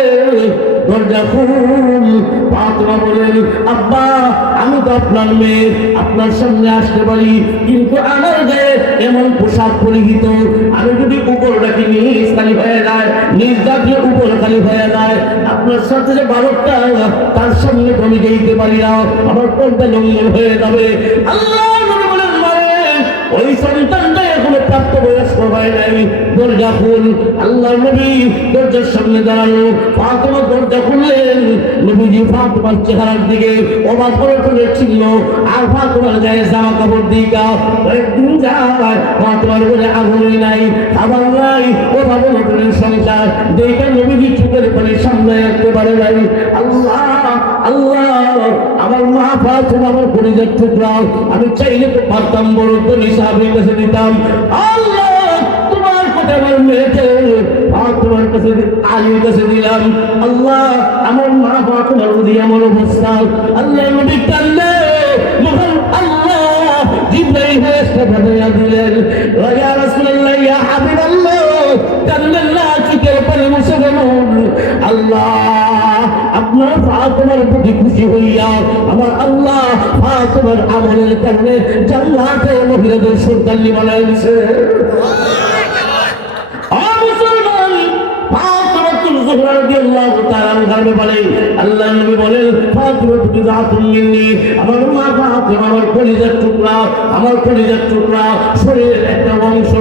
দরজা খুল। ফাতেমা বলেন, আব্বা আমি তো আপনার মেয়ে, আপনার সামনে আসতে পারি, কিন্তু আমার গায়ে এমন পোশাক পরিহিত, আমি যদি উপর ডাকি নিজ খালি হয়ে যায়, নিজ ডাকলে উপর খালি হয়ে যায়, আপনার সাথে যে বালকটা তার সামনে আমি যেতে পারি না, আমার পর্দা লঙ্ঘন হয়ে যাবে। আল্লাহ বলেন, মারে ওই সন্তানটা এখনো প্রাপ্ত বয়স্ক হয় নাই, দরজা খুল। আল্লাহ নবী দরজার সামনে দাঁড়ানো, ফাতেমা দরজা খুললেন। নবীজি ফাতেমার চেহারার দিকে অবাক অনটনের চিহ্ন, আর ফাতেমার গায়ে জামা কাপড় দিকা কয়েকদিন যায়, ফাতেমার ঘরে আগুনই নাই, খাবার নাই, অভাব অনটনের সংসার দেখে নবীজি চোখের পানি সামনে রাখতে পারে নাই। আল্লাহ আল্লাহ, আমার মা ফাতেমা আমার পরিবার টুকরা, আমি চাইলে তো পারতাম বড় ধনী সাহাবীর কাছে দিতাম। আল্লাহ তোমার কথা আমার মেয়েকে ফাতেমার কাছে আলীর কাছে দিলাম। আল্লাহ আমার মা ফাতেমার প্রতি আমার অবস্থা। আল্লাহ নবী কান্দে, মহান আল্লাহ জিবরাইল ফেরেশতা পাঠিয়ে দিলেন, ইয়া রাসূলুল্লাহ ইয়া হাবিবাল্লাহ, কান্দেন না, চোখের পানি মুছে দেন। ফাতেমার প্রতি খুশি হইয়া আমার আল্লাহ ফাতেমার আমলের কারণে জান্নাতে মহিলাদের সরদারনি বানায় দিয়েছে। মুসলমান ফাতেমাতুল জোহরা রাদিয়াল্লাহু তাআলা আনহার ব্যাপারে আল্লাহর নবী বলেন, ফাতেমা বিদআতুন মিন্নি, আমার মা ফাতেমা আমার কলিজার টুকরা, আমার কলিজার টুকরা, শরীরের একটা অংশ।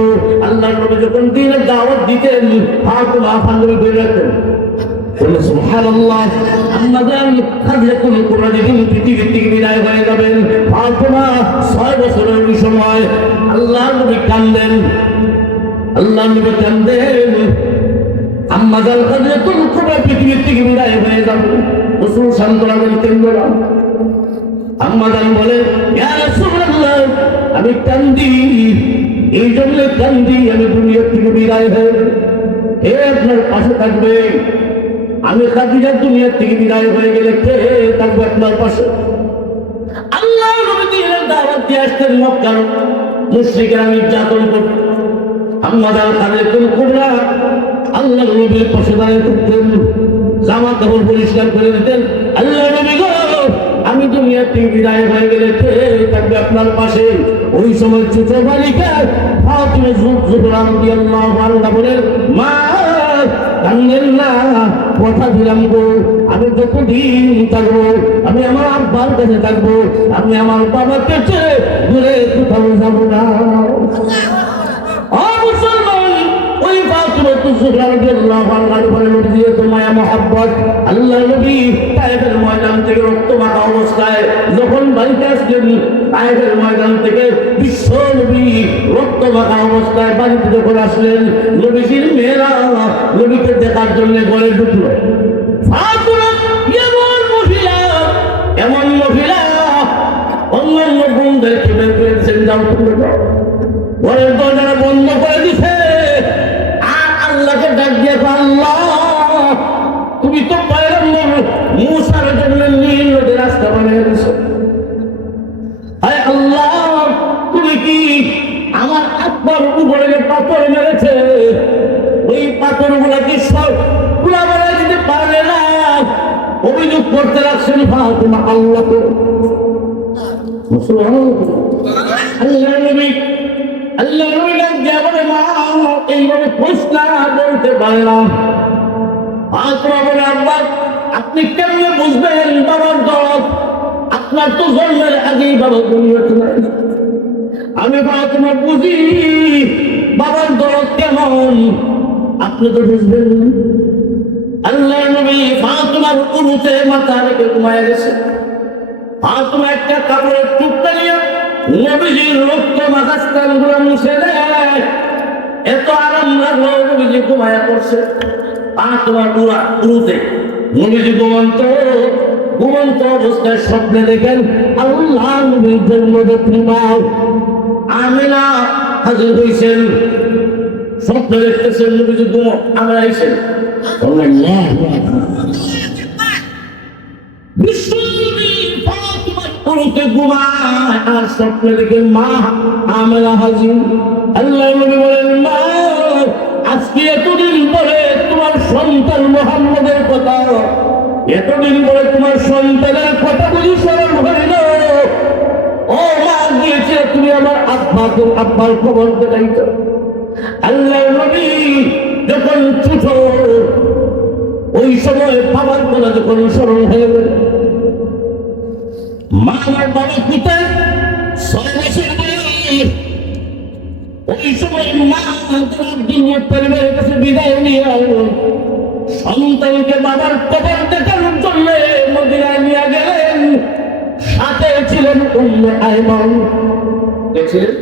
আল্লাহর নবী যখন দ্বীনের দাওয়াত দিতেন ফাতেমা পাঞ্জাবি পরে রাখতেন। সুবহানাল্লাহ। আমাদের খাদিজাতুল কুবরা যেদিন পৃথিবী থেকে বিদায় হয়ে যাবেন, ফাতেমা 6 বছরের সময় আল্লাহর নবী কাঁদেন, আল্লাহর নবী কাঁদেন। আমাদের খাদিজাতুল কুবরা পৃথিবী থেকে বিদায় হয়ে যাবে, রাসূল সান্ত্বনা দিতেন না। আমাদের বলেন, ইয়া রাসূলুল্লাহ, আমি কাঁদি, এই জন্য কাঁদি আমি দুনিয়া থেকে বিদায় হয়ে কে আপনার পাশে থাকবে? আমি খাদিজা দুনিয়া থেকে বিদায় হয়ে গেলে কে থাকবে আপনার পাশে? আল্লাহ নবী দ্বীনের দাওয়াত দিয়ে আসতেন মক্কার মুশরিকরা নির্যাতন করত। আমাদের খাদিজাতুল কুবরা আল্লাহ নবীর পাশে দাঁড়িয়ে থাকতেন, জামা কাপড় পরিষ্কার করে দিতেন। আল্লাহ নবী গো, আমি দুনিয়া থেকে বিদায় হয়ে গেলে কে থাকবে আপনার পাশে? ওই সময় ছোট বালিকা ফাতেমা জোহরা রাদিয়াল্লাহু আনহা বলেন, মা কান্দেন না, কথা দিলাম গো, আমি যতদিন থাকবো আমি আমার আব্বার কাছে থাকবো, আমি আমার বাবার কাছে দূরে কোথাও যাবো না। মুসলমান, ওই ফাতেমাতুল জোহরা রাদিয়াল্লাহু আনহার উপরে নবীজির মায়া মহব্বত। আল্লাহ নবী তায়েফের ময়দান থেকে রক্তমাখা অবস্থায় যখন বাড়িতে আসলেন, তায়েফের ময়দান থেকে বিশ্ব নবী রক্তমাখা অবস্থায় বাড়িতে যখন আসলেন, নবীজির মেয়েরা নবীকে দেখার জন্য ঘরে ঢুকলো। ফাতেমা এমন মহিলা অন্যান্য বোনদেরকে বের করে দিয়েছেন, যাও তুমি যাও। ঘরের দরজা বন্ধ করে দিছে, আর আল্লাহকে ডাক দিয়ে, আল্লাহ তুমি তো পয়গম্বর মুসার জন্য নীল নদীর রাস্তা বানিয়ে দিছো, আয় আল্লাহ তুমি কি আমার আব্বার উপরে যে পাথর মেরেছে ওই পাথর গুলা কি সব গুলা বানিয়ে দিতে পারলে না? অভিযোগ করতে রাখছেন ফাতেমা আল্লাহকে। আল্লাহ নবী ডাক দিয়ে বলে, মা এইভাবে প্রশ্ন বলতে পারে না। ফাতেমা বলে, আব্বা আপনি কেমনে বুঝবেন বাবার দরদ? আপনার তো জন্মের আগেই বাবা দুনিয়াতে নাই। আমি ফাতেমা বুঝি বাবার দরদ কেমন, আপনি তো বুঝবেন। আল্লাহ নবী ফাতেমার উরুতে মাথা রেখে ঘুমায় গেছে। ফাতেমা একটা কাপড়ের টুকরা নিয়ে নবীজির রক্ত মাখা স্থানগুলো মুছে দেয়। এত আরাম লাগলো, নবীজি ঘুমায়া পড়ছে। ফাতেমার উরুতে নবীজি ঘুমন্ত অবস্থায় স্বপ্নে দেখেন আল্লাহ নবীর জন্মদাত্রী মা আমিনা হাজির হয়েছেন। স্বপ্ন দেখতেছেন নবীজি আমিনা আইছেন। ঘুমায় আর স্বপ্নে দেখে মা আমিনা হাজির। আল্লাহ নবী বলেন, মা আজকে এতদিন পরে তোমার সন্তান মুহাম্মদের কথা, এতদিন পরে তোমার সন্তানের কথা বুঝি স্মরণ হইল? ও মা গিয়েছে তুমি আমার আব্বার খবর দেখাইছ। আল্লাহ নবী যখন ছোট ওই সময় বাবার কথা যখন স্মরণ হয়ে গেল, মা আমার বাবা কোথায়? 6 বছর বয়স। ওই সময় মা দুনিয়ার পরিবারের কাছে বিদায় নিয়ে সন্তানকে বাবার কবর দেখানোর জন্য মদিনায় নিয়ে গেলেন। সাথে ছিলেন উম্মে আইমান। দেখছিলেন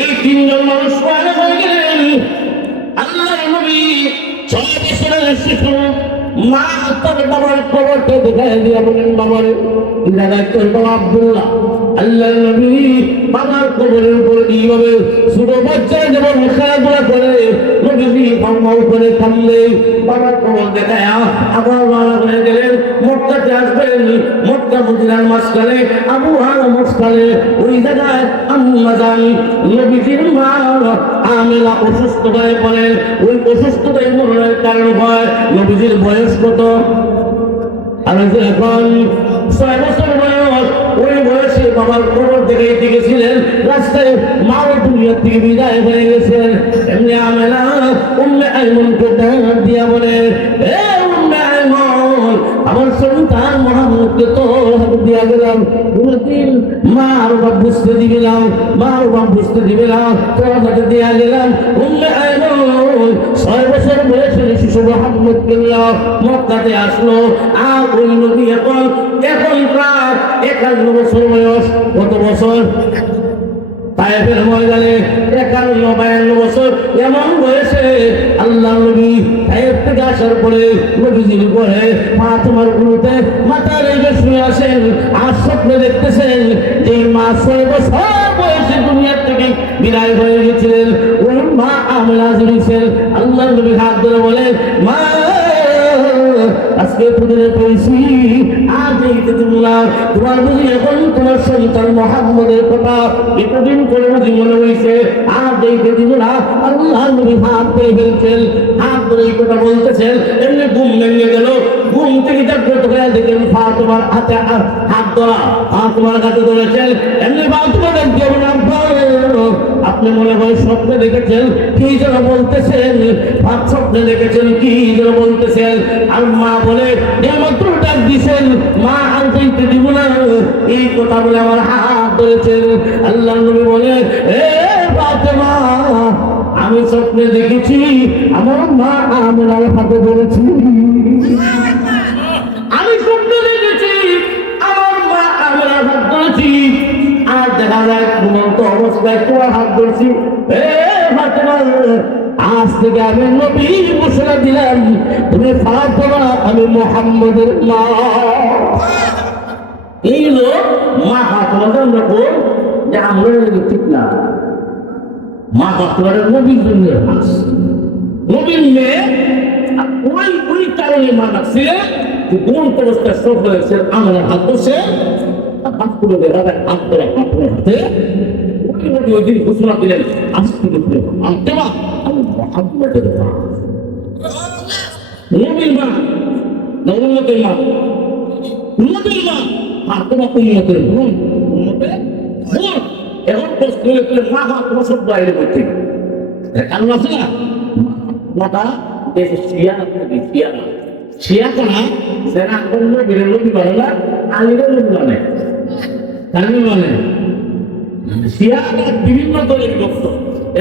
এই 3 জন মানুষ মারা হয়ে গেলেন। আল্লাহ নবী 6 বছরের শিশু মা তার বাবার কবরকে দেখায় দিয়ে বলেন, বাবার জায়গায় তোর বাবা আব্দুল্লাহ। আল্লাহ নবী বাবার কবরের উপরে এইভাবে ছোট বাচ্চা যেমন খেলাধুলা করে নবীজি বাবা উপরে থামলে বাবার কবর দেখায় আবার মারা হয়ে গেলেন। মক্কাতে আসবেন, মক্কা মদিনার মাঝখানে আবু হারা মাঝখানে ওই জায়গায় আম্মা জান নবীজির মা আমিনা অসুস্থ হয়ে পড়েন। ওই অসুস্থতায় মরণের কারণ হয়। নবীজির বয়স কত? আর যখন 6 বছর বয়স, ওই বয়সে বাবার কবর দেখাইতে গেছিলেন, রাস্তায় মাও দুনিয়া থেকে বিদায় হয়ে গেছেন। এমনি আমেনা উম্মে আইমনকে ডাক দিয়া বলে, এ উম্মে আইমন, আমার সন্তান মুহাম্মদকে তো হাত দিয়া গেলাম, কোনদিন মার বাপ বুঝতে দিবি না, মার বাপ বুঝতে দিবি না, তোর হাতে দিয়া গেলাম। উম্মে আইমন 6 বছর বয়সে শিশু মুহাম্মদকে নিয়ে মক্কাতে আসলো। আর ওই নবী এখন প্রায় 51 বছর বয়স। কত বছর? তায়েফের ময়দানে 51-52 বছর এমন বয়সে আল্লাহ নবী তায়েফ থেকে আসার পরে নবীজির পরে ফাতেমার গুলোতে মাথা রেখে শুয়ে আসেন। আর স্বপ্নে দেখতেছেন যে মা 6 বছর বয়সে দুনিয়ার থেকে বিদায় হয়ে গেছিলেন। ওই মা আমেনা জড়িয়েছেন। আল্লাহ নবী হাত ধরে বলে, মা আজকে তোদের পেয়েছি, আজ এইতে তোমরা তোমার বুঝি এখন তোমার সন্তান মুহাম্মদের কথা এতদিন করে বুঝি মনে হয়েছে, আজ এইতে তোমরা। আল্লাহ নবী হাত ধরে ফেলছেন, হাত ধরে এই কথা বলতেছেন। এমনি ঘুম ভেঙে গেল। ঘুম থেকে জাগ্রত হয়ে দেখেন ফাতেমার হাতে হাত ধরা, ফাতেমার হাতে ধরেছেন। এমনি ফাতেমার কেমন আপনি মনে হয় স্বপ্নে দেখেছেন, কি যেন বলতেছেন, স্বপ্নে দেখেছেন কি যেন বলতেছেন। আর মা বলে, মাত্র ডাক দিছেন, মা আনতে দিব না, এই কথা বলে আমার হাত ধরেছেন। আল্লাহ নবী বলে, এ ফাতেমা, আমি স্বপ্নে দেখেছি আমার মা আমেনার হাতে ধরেছি। আমি স্বপ্নে দেখেছি আমার মা আমেনার হাত ধরেছি। আর দেখা যায় ঘুমন্ত অবস্থায় তোমার হাত ধরছি। এ ফাতেমা, আজ থেকে আমি নবী ঘোষণা দিলাম, তুমি ফাতেমা, আমি মুহাম্মদের মা। এই লোক মা ফাতেমাদের দেখো যে আমরা ঠিক না, মা ফাতেমাদের নবীর জন্য নবীর মেয়ে। ওই কারণে মা ডাকছিলেন ঘুমন্ত অবস্থায় সব হয়েছে, আমার হাত ধরছে, হাত তুলে দেয় হাত ধরে হাতে। ওই দিন ঘোষণা দিলেন, আজ থেকে ফাতেমা আমি মুহাম্মদের মা। নবীর মা, উম্মতের মা, নবীর মা, ফাতেমা উম্মতের বোন, উম্মতের বোন। এখন প্রশ্ন হলে মা ফাতেমা সব বাইরে করতে কারণ আছে না, মাটা দেশে শিয়া শিয়া শিয়া কেনা যারা অন্য বেরের নবী মানে না, আলীদের নবী মানে কারণ মানে শিয়াদের বিভিন্ন দলের বিভক্ত।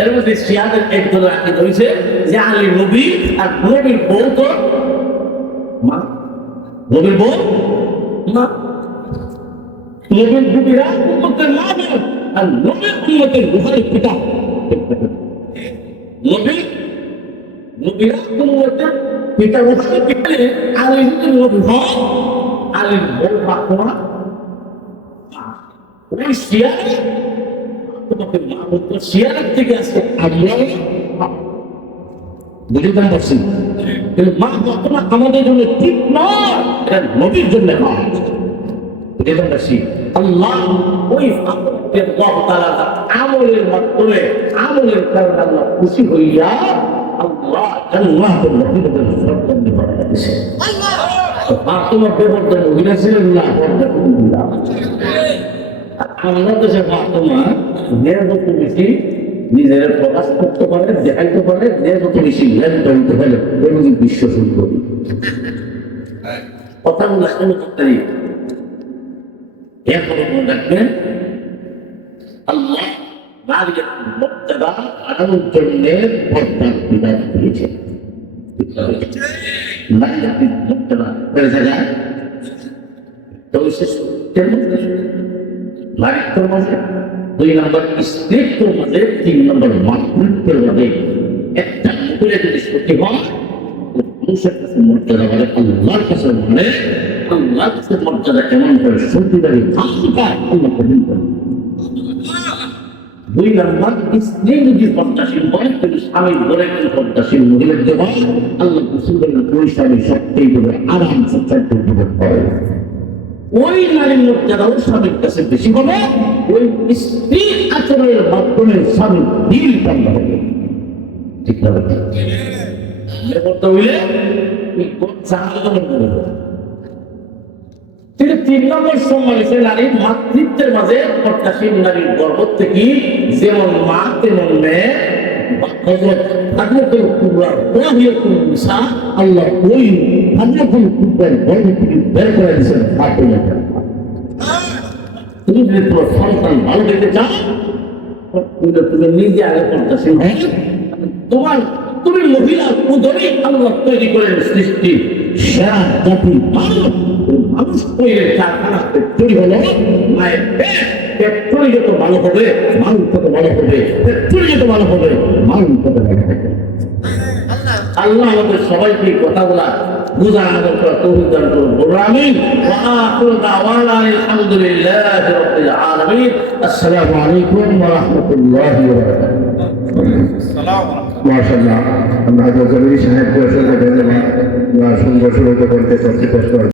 এর মধ্যে শিয়াদের এক দল আকিদ হয়েছে যে আলী নবী, আর নবীর বউ তো মা, নবীর বউ মা, নবীর বিবিরা উম্মতের মা বোন, আর নবীর উম্মতের রূহানি পিতা। নবীরা উম্মতের পিতা রূহানি পিতা। আলী যদি নবী হয়, আলীর বউ ফাতেমা। ওই শিয়ারা তোমাকে মা বলতো, শিয়ারের থেকে আসছে আমরা বুঝতে পারছি। কিন্তু মা ফাতেমা আমাদের জন্য ঠিক নয়, এটা নবীর জন্য নয়। বুঝতে পারছি। আল্লাহ ওই ফাতেমাকে আল্লাহ তাআলা আমলের মাধ্যমে, আমলের কারণে আল্লাহ খুশি হইয়া আল্লাহ জান্নাতুল নবীদের সরকার নির্মাণ করেছে। আল্লাহ ফাতেমা বেবর্দন মহিলা ছিলেন না, আলহামদুলিল্লাহ। আমরা দেশে ফাতেমা যে যত বেশি নিজের প্রকাশ করতে পারে, দেখাইতে পারে, যে যত বেশি জ্ঞান করতে পারে, এমনি বিশ্ব সুন্দর কথাগুলো শুনে করতে দিই। এরপরে মনে রাখবেন, আল্লাহ নারীর মর্যাদা বাড়ানোর জন্য পর্দার বিধান দিয়েছে। নারীর মর্যাদা বেড়ে যায় তো নারীত্বের মাঝে, 2 নম্বর স্ত্রীত্বের মাঝে, 3 নম্বর মাতৃত্বের মাঝে একটা মহিলা যদি সত্যি হয়, মানুষের কাছে মর্যাদা বলে, আল্লাহর কাছে বলে, আল্লাহর কাছে মর্যাদা কেমন করে সত্যিকারী ভাষিকায় আল্লাহ কবুল করে। 2 নম্বর স্ত্রী যদি পর্দাশীল হয়, কিন্তু স্বামীর ঘরে কিন্তু পর্দাশীল মহিলা যে হয়, আল্লাহ পছন্দ করেন ওই স্বামী সত্যিই করে আরাম সচ্ছল হয়। ওই নারীর মর্যাদা ওই স্বামীর কাছে বেশি হবে, ওই স্ত্রী আচরণের মাধ্যমে স্বামীর দিল ঠান্ডা হবে। ঠিক না? করতে হইলে কিন্তু 3 নম্বর সম্মান হচ্ছে নারীর মাতৃত্বের মাঝে প্রত্যাশীন নারীর গর্ভ থেকে যেমন মা তেমন মেয়ে। হযরত হাজরাতুল কুবরা রাহিয়াতুন নিসা আল্লাহ ওই হাজরাতুল কুবরার গর্ভ থেকে বের করে দিয়েছেন ফাতিমা। তুমি যদি তোমার সন্তান ভালো দেখতে চাও তুমি নিজে আগে প্রত্যাশীন হও। তুমি মহিলা উদরে আল্লাহ তৈরি করেন সৃষ্টি সেরা জাতি মানুষ তৈরি কারখানা তৈরি হলো মায়ের পেট তৈরি যত ভালো হবে মানুষ তত ভালো হবে, তৈরি যত ভালো হবে মানুষ তত ভালো হবে। আল্লাহ আমাদের সবাইকে কথাগুলা বুঝা আমল করা তৌফিক দান করুন। আমিন। ওয়া আখিরু দাওয়ানা আলহামদুলিল্লাহি রাব্বিল আলামিন। আসসালামু আলাইকুম ওয়া রাহমাতুল্লাহি ওয়া বারাকাতুহু। মাশাআল্লাহ, আমরা হযরত জলিল সাহেবকে অসংখ্য ধন্যবাদ। সুন্দর সুরতে বলতে সত্যি কষ্ট